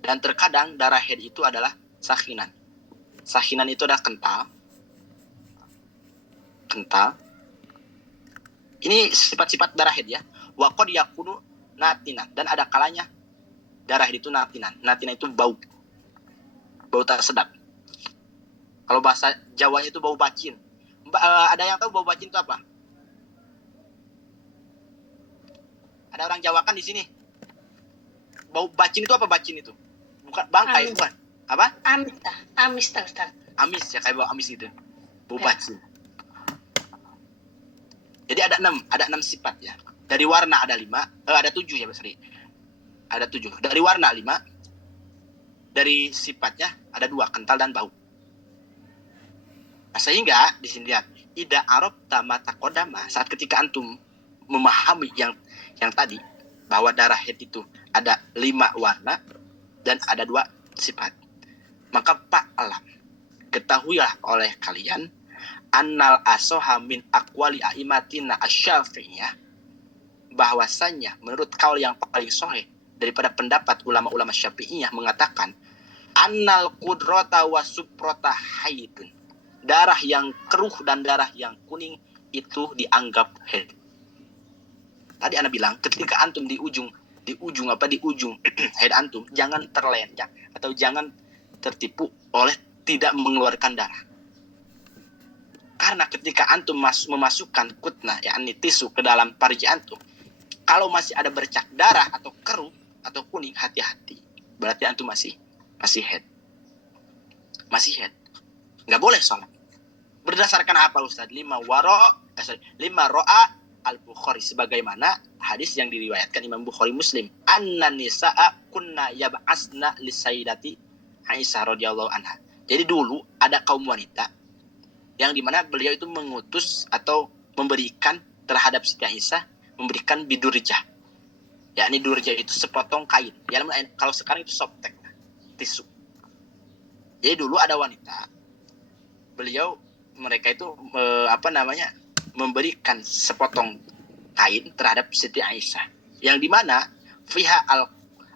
Dan terkadang darah haid itu adalah sakhinan. Sahinan itu adalah kental. Ini sifat-sifat darah haid ya. Wa qad yakunu natinan, dan ada kalanya darah haid itu natinan. Natinan itu bau tak sedap. Kalau bahasa Jawanya itu bau bacin. Ada yang tahu bau bacin itu apa? Ada orang Jawa kan di sini. Bau bacin itu apa? Bacin itu bukan bangkai, Amis. bukan. Apa? Amis Ustaz. Amis ya, kayak bau amis gitu. Bau Ya. bacin. Jadi ada 6 sifat ya. Dari warna ada 5, ada 7 ya, sorry. Ada 7. Dari warna 5, dari sifatnya ada 2, kental dan bau. Nah, sehingga di sini lihat, ida arab tamata kodama, saat ketika antum memahami yang tadi, bahwa darah haid itu ada 5 warna dan ada 2 sifat, maka fa'alam, ketahuilah oleh kalian, annal asoha min aqwali aimatina asy-syafi'iyah, bahwasannya menurut kaul yang paling sahih daripada pendapat ulama-ulama Syafi'iyah mengatakan, annal qudrata wa suprota haidun, darah yang keruh dan darah yang kuning itu dianggap haid. Tadi ana bilang, ketika antum di ujung haid antum, jangan terlena atau jangan tertipu oleh tidak mengeluarkan darah. Karena ketika antum memasukkan kutna, yakni tisu, ke dalam parji antum, kalau masih ada bercak darah atau keruh atau kuning, hati-hati. Berarti antum masih haid. Masih haid. Nggak boleh sholat. Berdasarkan apa Ustaz? 5 ro'a al-Bukhari, sebagaimana hadis yang diriwayatkan Imam Bukhari Muslim. Anna nisa'a kunna yab'asna lisayyidati Aisyah radhiyallahu anha. Jadi dulu ada kaum wanita yang dimana beliau itu mengutus atau memberikan terhadap Siti Aisyah, memberikan bidurjah. Yakni durjah itu sepotong kain. Ya, kalau sekarang itu softtek, tisu. Jadi dulu ada wanita, mereka itu memberikan sepotong kain terhadap Siti Aisyah, yang dimana fiha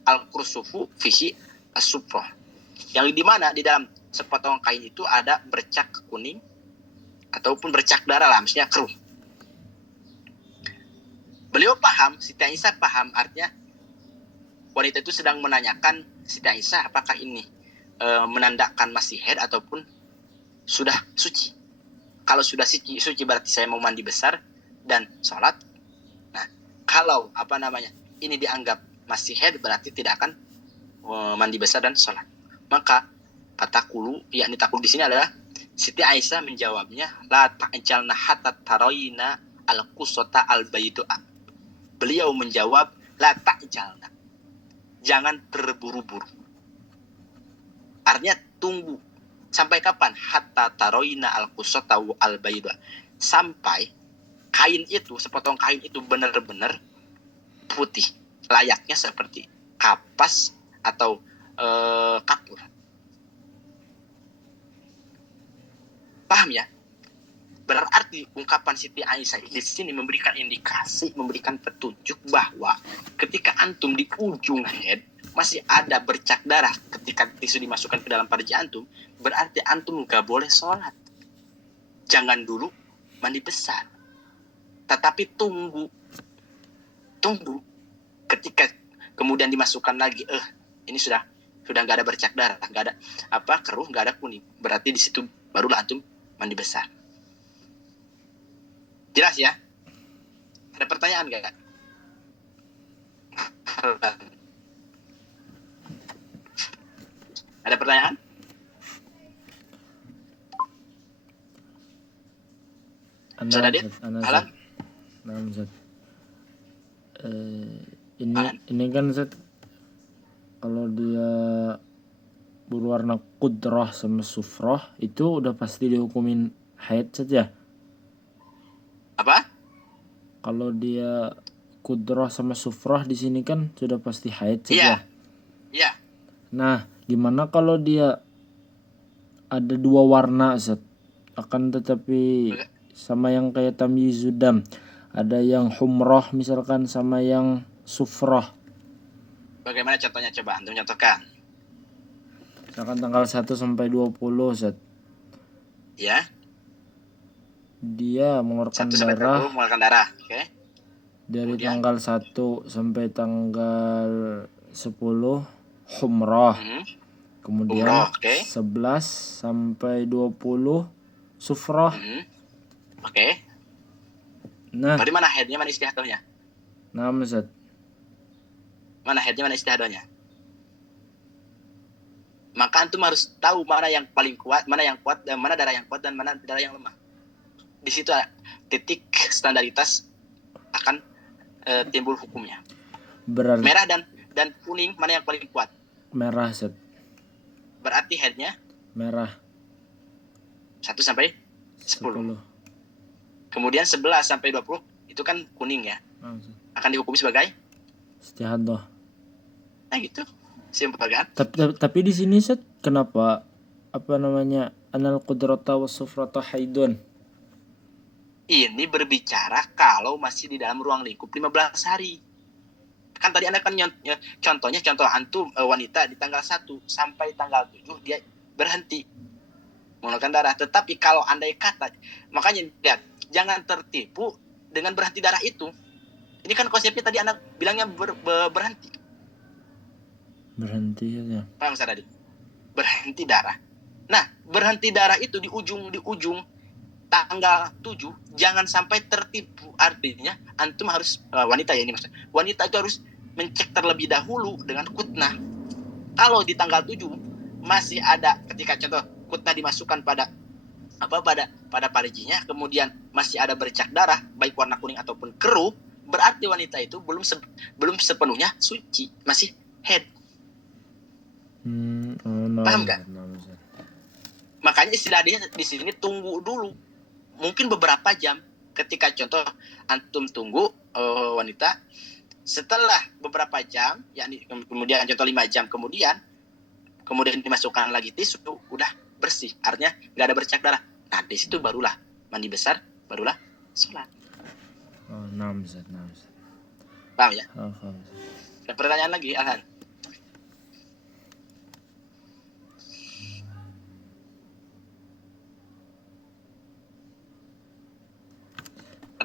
al-kursufu fihi as-sufrah, yang dimana di dalam sepotong kain itu ada bercak kuning ataupun bercak darah lah, maksudnya keruh. Beliau paham, Siti Aisyah paham, artinya wanita itu sedang menanyakan Siti Aisyah apakah ini menandakan masih haid ataupun sudah suci. Kalau sudah suci berarti saya mau mandi besar dan sholat. Nah, kalau ini dianggap masih haid berarti tidak akan mandi besar dan sholat. Maka fatakulu, yakni takul di sini adalah Siti Aisyah menjawabnya, la ta'jalna hatta taroyina al-qusata al-baydu'a. Beliau menjawab, la ta'jalna, jangan terburu-buru. Artinya tunggu. Sampai kapan? Hatta taroyina al-qusata al-baydu'a, sampai kain itu, sepotong kain itu benar-benar putih, layaknya seperti kapas atau kapur. Paham ya? Berarti ungkapan Siti Aisyah di sini memberikan indikasi, memberikan petunjuk bahwa ketika antum di ujung haid masih ada bercak darah ketika tisu dimasukkan ke dalam parji antum, berarti antum gak boleh sholat. Jangan dulu mandi besar, tetapi tunggu ketika kemudian dimasukkan lagi, ini sudah gak ada bercak darah, gak ada keruh, gak ada kuning, berarti di situ barulah antum mandi besar. Jelas ya? Ada pertanyaan gak? Ada pertanyaan? Alan? Ini kan Zat, kalau dia berwarna kudrah sama sufrah itu udah pasti dihukumin haid saja. Apa? Kalau dia kudrah sama sufrah di sini kan sudah pasti haid saja. Iya. Nah, gimana kalau dia ada 2 warna Zat? Akan tetapi sama yang kayak tamyizudam, ada yang humrah misalkan sama yang sufrah. Bagaimana contohnya, coba antum contohkan. Misalkan tanggal 1 sampai 20 Ustaz. Ya, Dia mengeluarkan 1 sampai 20 darah mengeluarkan darah. Oke. dari Kemudian? tanggal 1 sampai tanggal 10 Humrah. Mhm. Kemudian Umroh, oke. 11 sampai 20 Sufrah. Mhm. Oke. Nah, Berarti mana headnya, mana istihadohnya? nah Ustaz. Mana headnya, mana istihadohnya? Maka antum harus tahu mana yang paling kuat, mana yang kuat, dan mana darah yang kuat dan mana darah yang lemah. Di situ titik standaritas akan timbul hukumnya. Berarti Merah dan kuning mana yang paling kuat? merah Ustaz. Berarti headnya Merah 1 sampai 10. 10. Kemudian 11 sampai 20 itu kan kuning ya. Nah, Ustaz. Akan dihukumi sebagai Istihadah. nah gitu. Simpel kan? Tapi di sini Ustaz, kenapa apa namanya anal qudrata was sufrata haidun? Ini berbicara kalau masih di dalam ruang lingkup 15 hari. Kan tadi Anda kan contoh antum wanita di tanggal 1 sampai tanggal 7 dia berhenti mengeluarkan darah. Tetapi kalau andai kata, makanya lihat, jangan tertipu dengan berhenti darah itu. Ini kan konsepnya tadi Anda bilangnya berhenti. Berhenti ya. Paham Ustaz tadi? Berhenti darah. Nah, berhenti darah itu di ujung tanggal 7 jangan sampai tertipu. Artinya antum harus wanita ya ini maksudnya. Wanita itu harus mencek terlebih dahulu dengan kutnah. Kalau di tanggal 7 masih ada, ketika contoh kutnah dimasukkan pada parijinya, kemudian masih ada bercak darah baik warna kuning ataupun keruh, berarti wanita itu belum sepenuhnya suci, masih head. Paham nggak? Makanya istilahnya di sini tunggu dulu, mungkin beberapa jam. Ketika contoh antum tunggu wanita, setelah beberapa jam, yakni kemudian contoh 5 jam kemudian dimasukkan lagi tisu, udah bersih, artinya nggak ada bercak darah. Nah di situ barulah mandi besar, barulah sholat. Oh, 6 Ustaz. Paham ya? Oh, paham. Ada pertanyaan lagi, Alhan?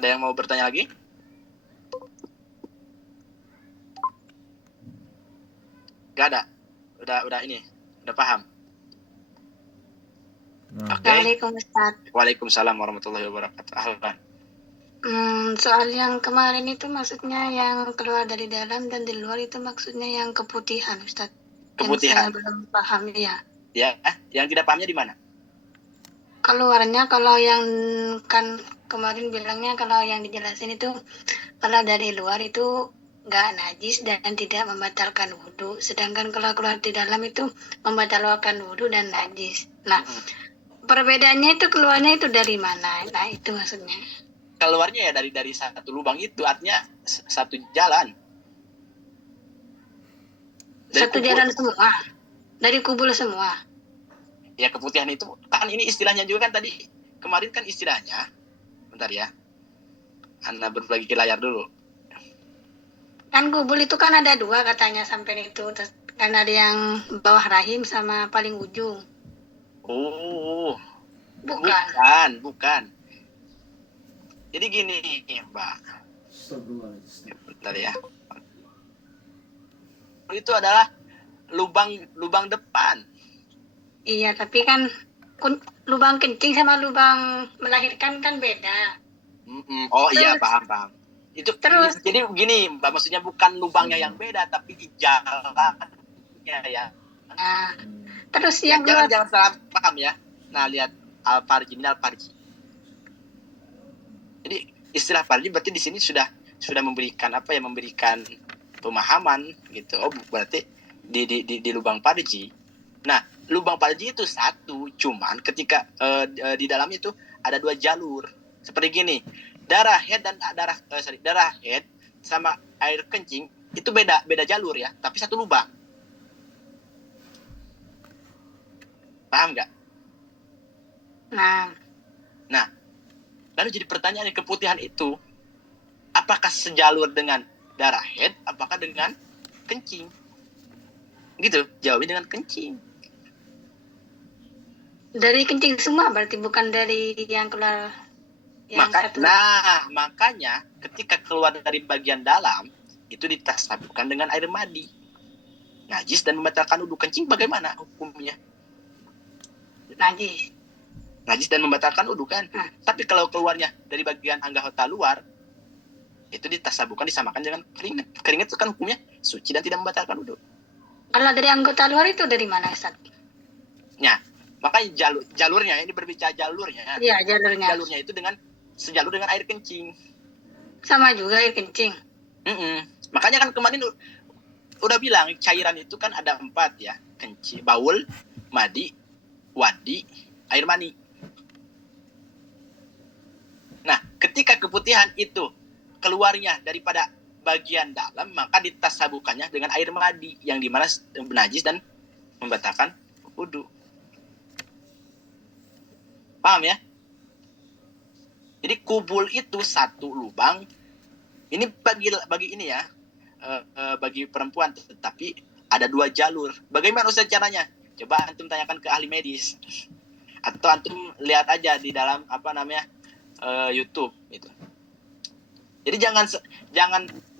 Ada yang mau bertanya lagi? Gak ada. Udah ini. Udah paham. Nah. Oke. Assalamualaikum Ustaz. Waalaikumsalam warahmatullahi wabarakatuh. Ahlan. Soal yang kemarin itu maksudnya yang keluar dari dalam dan di luar itu maksudnya yang keputihan Ustaz. Keputihan. Yang saya belum paham ya. Ya, yang tidak pahamnya di mana? Keluarnya kalau yang kan kemarin bilangnya kalau yang dijelasin itu kalau dari luar itu nggak najis dan tidak membatalkan wudhu. Sedangkan kalau keluar di dalam itu membatalkan wudhu dan najis. Nah, perbedaannya itu keluarnya itu dari mana? Nah, itu maksudnya. Keluarnya ya dari satu lubang itu, artinya satu jalan. Dari Satu kubur. jalan semua. Dari kubur semua. Ya keputihan itu kan ini istilahnya juga kan tadi kemarin kan istilahnya. Bentar ya. Anda berbagi ke layar dulu. Kan kubur itu kan ada 2 katanya sampai itu. Terus kan ada yang bawah rahim sama paling ujung. Oh. Bukan. Jadi gini, Mbak. Bentar ya. Itu adalah lubang depan. Iya, tapi kan lubang kencing sama lubang melahirkan kan beda. Oh iya, paham. Itu Terus jadi begini, Mbak, maksudnya bukan lubangnya yang beda tapi di jalannya ya. nah, terus Ya, yang keluar jangan salah paham ya. Nah, lihat al-farji. Jadi istilah farji berarti di sini sudah memberikan pemahaman gitu. Oh, berarti di lubang farji. Nah, lubang farji itu satu, cuman ketika di dalamnya itu ada 2 jalur. Seperti gini. Darah head sama air kencing itu beda jalur ya, tapi satu lubang. Paham nggak? Nah, lalu jadi pertanyaannya, keputihan itu apakah sejalur dengan darah head, apakah dengan kencing? Gitu, jawabnya dengan kencing. Dari kencing semua berarti, bukan dari yang keluar yang satu. Makanya ketika keluar dari bagian dalam itu ditasabukkan dengan air mandi. Najis dan membatalkan wudu. Kencing bagaimana hukumnya? Najis Dan membatalkan wudu kan. Tapi kalau keluarnya dari bagian anggota luar, itu ditasabukkan, disamakan dengan keringat. Keringat itu kan hukumnya suci dan tidak membatalkan wudu. Kalau dari anggota luar itu dari mana, Ustaz? Ya, makanya jalurnya, ini berbicara jalurnya. Iya, jalurnya. Jalurnya itu sejalur dengan air kencing. Sama juga air kencing. Makanya kan kemarin udah bilang cairan itu kan ada 4 ya. Kencing, baul, madi, wadi, air mani. Nah, ketika keputihan itu keluarnya daripada bagian dalam, maka ditasabukannya dengan air madi yang dimana najis dan membatalkan wudu. Paham ya? Jadi kubul itu satu lubang. Ini bagi ini ya, bagi perempuan, tetapi ada 2 jalur. Bagaimana Ustaz caranya? Coba antum tanyakan ke ahli medis, atau antum lihat aja di dalam YouTube itu. Jadi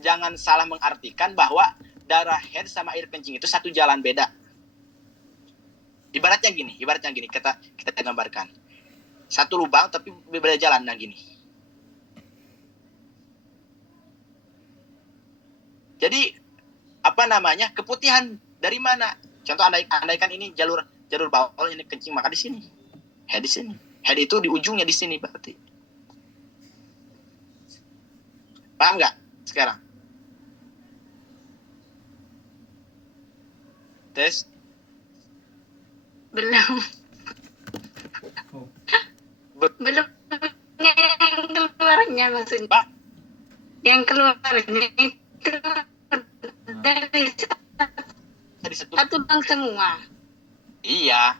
jangan salah mengartikan bahwa darah haid sama air kencing itu satu jalan, beda. Ibaratnya gini, kita gambarkan. Satu lubang tapi berbeda jalan, nah gini. Jadi keputihan dari mana? Contoh andaikan ini jalur bawah, ini kencing, maka di sini. Head di sini. Head itu di ujungnya di sini berarti. Paham nggak sekarang? Tes. Belum. Belum yang keluarnya maksudnya. Pak. Yang keluarnya itu dari satu lubang semua. Iya.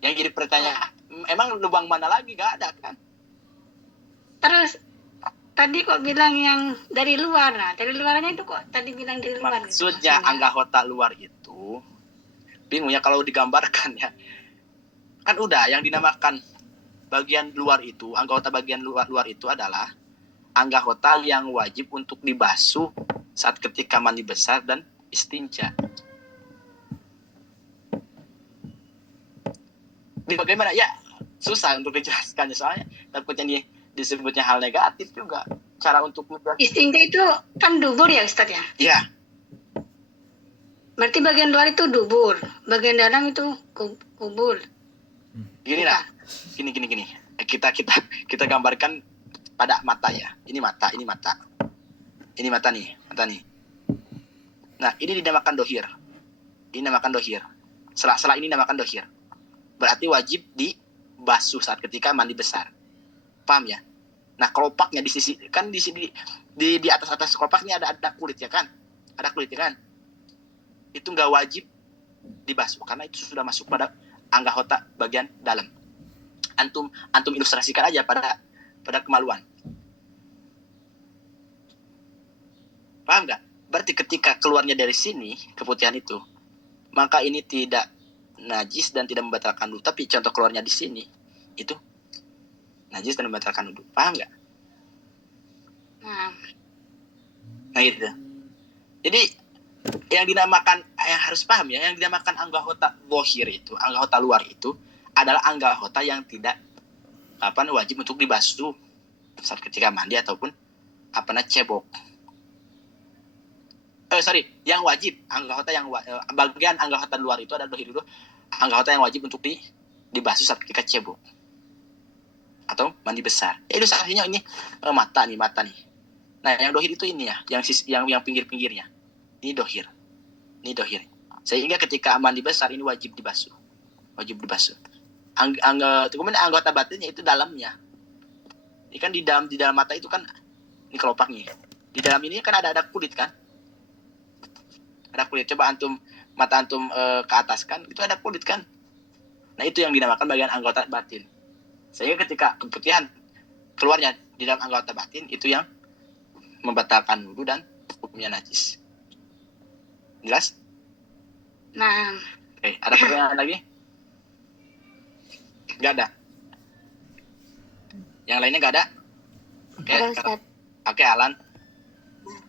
Yang jadi pertanyaan, emang lubang mana lagi? Gak ada kan? Terus tadi kok bilang yang dari luar. Nah, dari luarnya itu kok tadi bilang dari luar. Maksudnya anggota luar itu, bingungnya kalau digambarkan ya. Kan udah yang dinamakan bagian luar itu, anggota bagian luar itu adalah anggota yang wajib untuk dibasuh saat ketika mandi besar dan istinja. Ini bagaimana? Ya, susah untuk dijelaskannya soalnya takutnya disebutnya hal negatif juga. Cara untuk istinja itu kan dubur ya, Ustaz ya? Iya. Berarti bagian luar itu dubur, bagian dalam itu kubur. Gini lah. Gini. Kita gambarkan pada mata ya. Ini mata. Ini mata nih. Nah, ini dinamakan dohir. Sela-sela ini dinamakan dohir. Berarti wajib dibasuh saat ketika mandi besar. Paham ya? Nah, kelopaknya di sisi kan di sini di atas kelopaknya ada kulit ya kan? Ada kulit ya kan? Itu nggak wajib dibasuh karena itu sudah masuk pada anggota bagian dalam. Antum ilustrasikan aja pada kemaluan. Paham nggak? Berarti ketika keluarnya dari sini keputihan itu, maka ini tidak najis dan tidak membatalkan wudu. Tapi contoh keluarnya di sini itu najis dan membatalkan wudu. Paham nggak? Nah gitu. Jadi yang harus paham ya, yang dinamakan anggota zahir itu, anggota luar itu adalah anggota yang tidak wajib untuk dibasuh saat ketika mandi ataupun cebok. Yang wajib bagian anggota luar itu adalah dohir itu, anggota yang wajib untuk dibasuh saat ketika cebok atau mandi besar. Ya ilustrasinya ini mata nih. Nah, yang dohir itu ini ya, yang pinggir-pinggirnya. Ini dohir. Sehingga ketika mandi besar ini wajib dibasuh. Kemudian anggota batinnya itu dalamnya. Ini kan di dalam mata itu kan ini kelopaknya. Di dalam ini kan ada kulit kan? Ada kulit. Coba mata antum ke atas kan, itu ada kulit kan? Nah, itu yang dinamakan bagian anggota batin. Sehingga ketika keputihan keluarnya di dalam anggota batin itu yang membatalkan wudu dan hukumnya najis. Jelas? Nah. Oke, ada pertanyaan lagi? Nggak ada. Yang lainnya nggak ada. Oke, Ada Ustaz. oke Alan.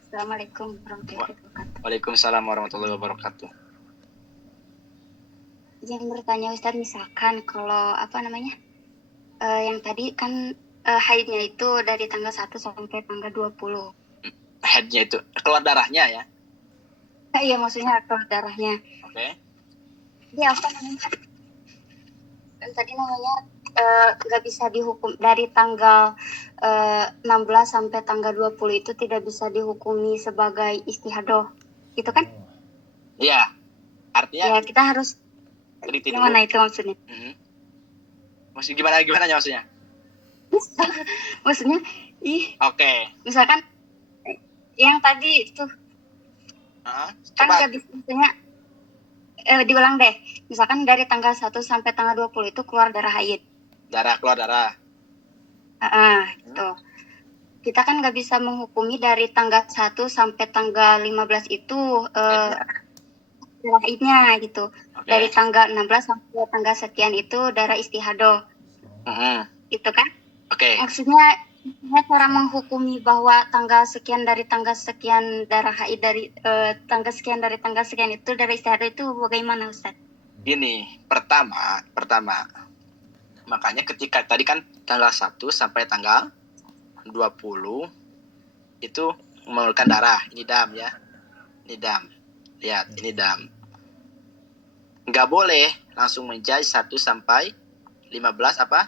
Assalamualaikum warahmatullahi wabarakatuh. Waalaikumsalam warahmatullahi wabarakatuh. Yang bertanya Ustaz, misalkan kalau yang tadi kan haidnya itu dari tanggal 1 sampai tanggal 20. Headnya itu keluar darahnya ya. Iya, maksudnya keluar darahnya. Oke. Jadi apa namanya? Kan tadi namanya nggak bisa dihukum dari tanggal 16 sampai tanggal 20 itu tidak bisa dihukumi sebagai istihadoh. Itu kan? Iya. Artinya Ya, kita harus teliti gimana dulu. itu maksudnya? Maksud gimana maksudnya? Maksudnya, Oke. misalkan yang tadi itu kan Coba. nggak bisa, maksudnya diulang deh. Misalkan dari tanggal 1 sampai tanggal 20 itu keluar darah haid. Keluar darah. Gitu. Kita kan nggak bisa menghukumi dari tanggal 1 sampai tanggal 15 itu darah haidnya gitu. Oke. Dari tanggal 16 sampai tanggal sekian itu darah istihadoh. Gitu kan? Oke. Maksudnya cara menghukumi bahwa tanggal sekian dari tanggal sekian darah haid dari tanggal sekian dari tanggal sekian itu darah istihadoh itu bagaimana Ustaz? Gini, pertama makanya ketika tadi kan tanggal 1 sampai tanggal 20 itu mengeluarkan darah. Ini dam ya. Ini dam. Lihat, ini dam. Nggak boleh langsung menjudge 1 sampai 15 apa?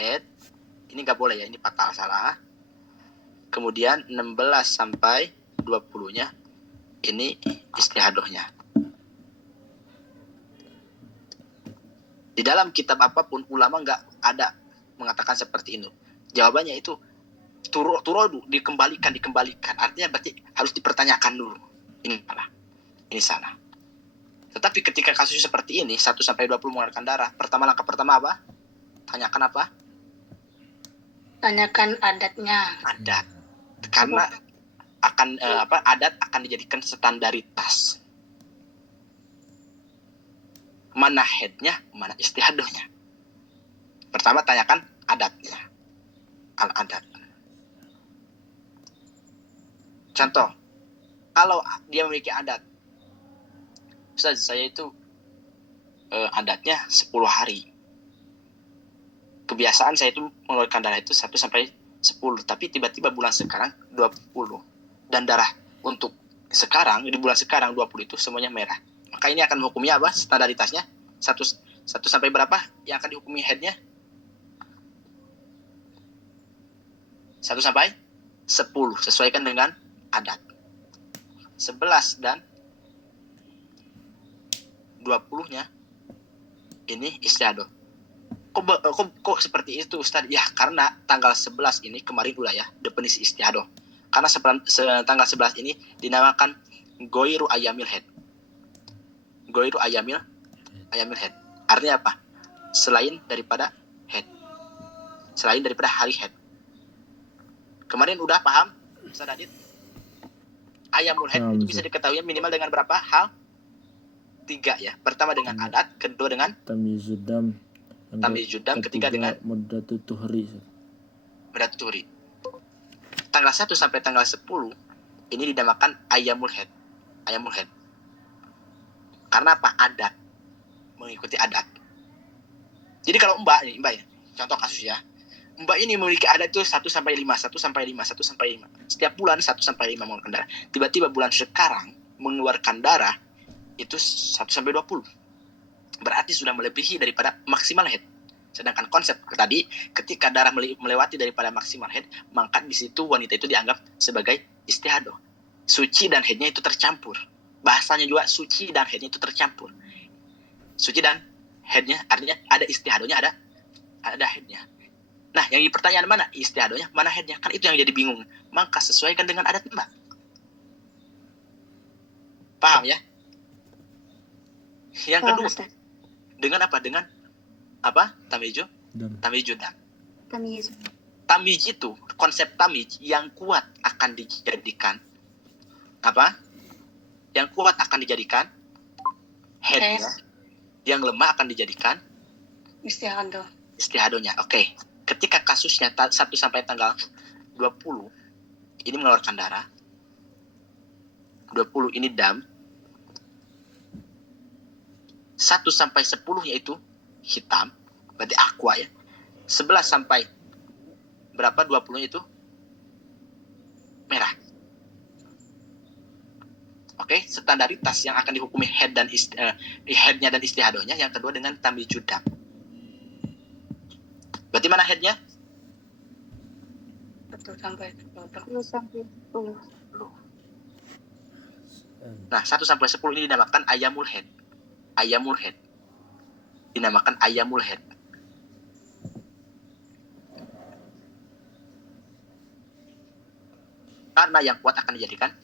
Head. Ini nggak boleh ya, ini fatal salah. Kemudian 16 sampai 20-nya ini istihadohnya. Di dalam kitab apapun ulama nggak ada mengatakan seperti itu. Jawabannya itu turodu dikembalikan. Artinya berarti harus dipertanyakan dulu. Ini salah. Ini salah. Tetapi ketika kasusnya seperti ini 1 sampai 20 mengeluarkan darah, langkah pertama apa? Tanyakan apa? Tanyakan adatnya. Adat. Karena akan adat akan dijadikan standaritas. Mana headnya, mana istihadohnya. Pertama tanyakan adatnya. Al-adat. Contoh, kalau dia memiliki adat, Ustaz, saya itu adatnya 10 hari. Kebiasaan saya itu mengeluarkan darah itu 1 sampai 10, tapi tiba-tiba bulan sekarang 20. Dan darah untuk sekarang, di bulan sekarang 20 itu semuanya merah. Maka ini akan menghukumi apa? Standaritasnya 1 sampai berapa yang akan dihukumi headnya? 1 sampai 10, sesuaikan dengan adat. 11 dan 20-nya ini istiadoh. Kok seperti itu Ustaz? Ya karena tanggal 11 ini kemarin udah ya definisi istiadoh. Karena tanggal 11 ini dinamakan Goiru Ayamil Head. Goiru Ayamil Head. Artinya apa? Selain daripada head. Selain daripada hari head. Kemarin udah paham Ustaz Adit? Ayamul Head itu bisa diketahui minimal dengan berapa hal? 3 ya. Pertama dengan adat, kedua dengan tamyizudam, ketiga dengan mudatutuhri. Tanggal 1 sampai tanggal 10 ini dinamakan Ayamul Head. Karena apa? Adat. Mengikuti adat. Jadi kalau Mbak ya, contoh kasus ya. Mbak ini memiliki adat itu 1 sampai 5. Setiap bulan 1 sampai 5 mengeluarkan darah. Tiba-tiba bulan sekarang mengeluarkan darah itu 1 sampai 20. Berarti sudah melebihi daripada maksimal head. Sedangkan konsep tadi ketika darah melewati daripada maksimal head, maka di situ wanita itu dianggap sebagai istihadoh. Suci dan headnya itu tercampur. Bahasanya juga suci dan headnya itu tercampur. Suci dan headnya artinya ada istihadohnya, ada headnya. Nah, yang dipertanyaan mana istihadohnya, mana headnya? Kan itu yang jadi bingung. Maka sesuaikan dengan adat Mbak. Paham ya? Yang kedua, dengan apa? Dengan apa? Tamyiz dam. Tamyiz itu, konsep tamyiz yang kuat akan dijadikan apa? Yang kuat akan dijadikan headnya yang lemah akan dijadikan istihadonya. Oke. Ketika kasusnya 1 sampai tanggal 20 ini mengeluarkan darah, 20 ini dam, 1 sampai 10-nya itu hitam, berarti aqua ya. 11 sampai berapa 20-nya itu merah. Oke, standaritas yang akan dihukumi headnya dan istihadonya. Yang kedua dengan tamyizud dam. Berarti mana headnya? 1 sampai 10. 10 sampai 10. Nah, 1 sampai 10 ini dinamakan ayamul head. Ayamul head. Dinamakan ayamul head. Karena yang kuat akan dijadikan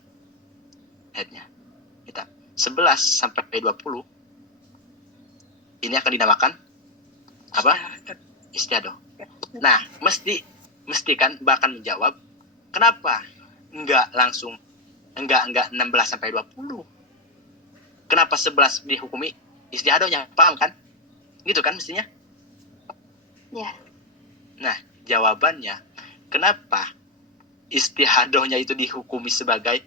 headnya. Kita 11 sampai 20 ini akan dinamakan apa? Istiadoh. Nah, mesti kan bahkan menjawab kenapa enggak 16 sampai 20? Kenapa 11 dihukumi istiadohnya? Paham kan? Gitu kan mestinya? Ya. Nah, jawabannya kenapa istihadohnya itu dihukumi sebagai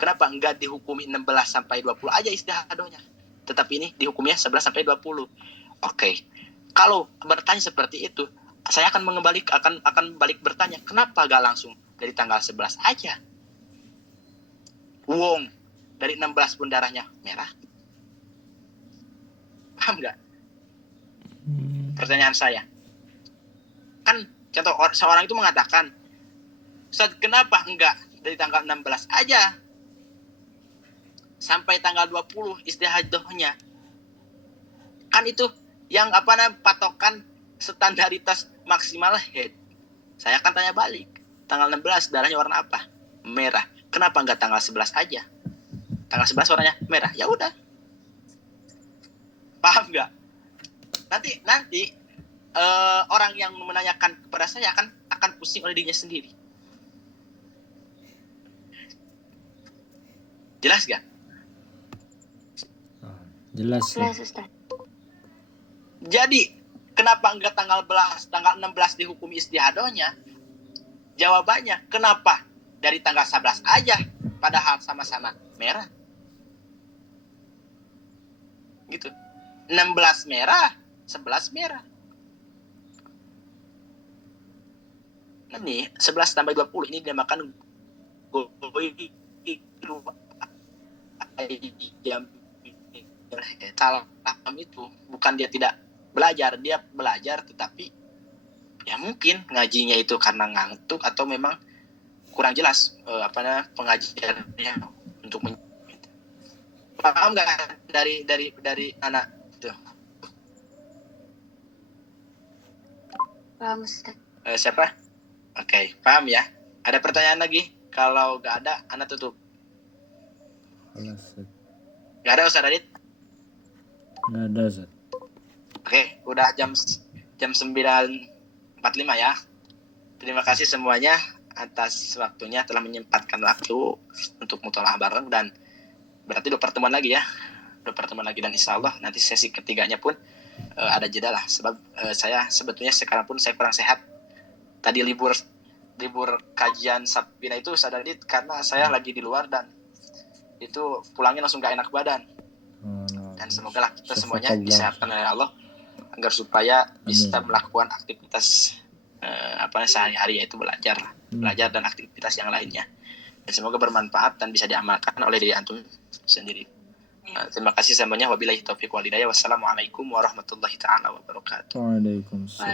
kenapa enggak dihukumi 16 sampai 20 aja istihadohnya, tetapi ini dihukumnya 11 sampai 20. Oke. Kalau bertanya seperti itu, saya akan balik bertanya, kenapa gak langsung dari tanggal 11 aja? Wong dari 16 pun darahnya merah. Paham nggak? Pertanyaan saya. Kan contoh seorang itu mengatakan, Ustaz, kenapa enggak dari tanggal 16 aja sampai tanggal 20 istihadohnya? Kan itu yang patokan standaritas maksimal head. Saya akan tanya balik. Tanggal 16 darahnya warna apa? Merah. Kenapa enggak tanggal 11 aja? Tanggal 11 warnanya merah. Ya udah. Paham enggak? Nanti orang yang menanyakan kepada saya akan pusing oleh dirinya sendiri. Jelas gak? Jelas ya. Jelas, Ustaz. Jadi, kenapa enggak tanggal 16 dihukumi istihadohnya? Jawabannya, kenapa dari tanggal 11 aja padahal sama-sama merah? Gitu. 16 merah, 11 merah. Nah, nih, 11 tambah 20 ini dinamakan salah paham itu. Bukan dia tidak belajar, dia belajar tetapi ya mungkin ngajinya itu karena ngantuk atau memang kurang jelas pengajiannya untuk paham nggak dari anak itu? Paham, Ustaz. Siapa? Oke, paham ya. Ada pertanyaan lagi? Kalau nggak ada, anak tutup. Nggak ada, Ustaz Radit? Nggak ada, Ustaz. Oke, udah jam 9.45 ya. Terima kasih semuanya atas waktunya, telah menyempatkan waktu untuk mutolaah bareng, dan berarti 2 pertemuan lagi ya. 2 pertemuan lagi, dan insya Allah nanti sesi ketiganya pun ada jeda lah. Sebab saya sebetulnya sekarang pun saya kurang sehat. Tadi libur kajian Sabina itu Sadadit karena saya lagi di luar dan itu pulangnya langsung gak enak badan. Dan semoga lah kita semuanya disehatkan oleh Allah agar supaya bisa melakukan aktivitas sehari-hari, yaitu belajar dan aktivitas yang lainnya. Dan semoga bermanfaat dan bisa diamalkan oleh diri antum sendiri. Terima kasih semuanya. Wabillahi taufiq wal hidayah. Wassalamualaikum warahmatullahi taala wabarakatuh. Waalaikumsalam.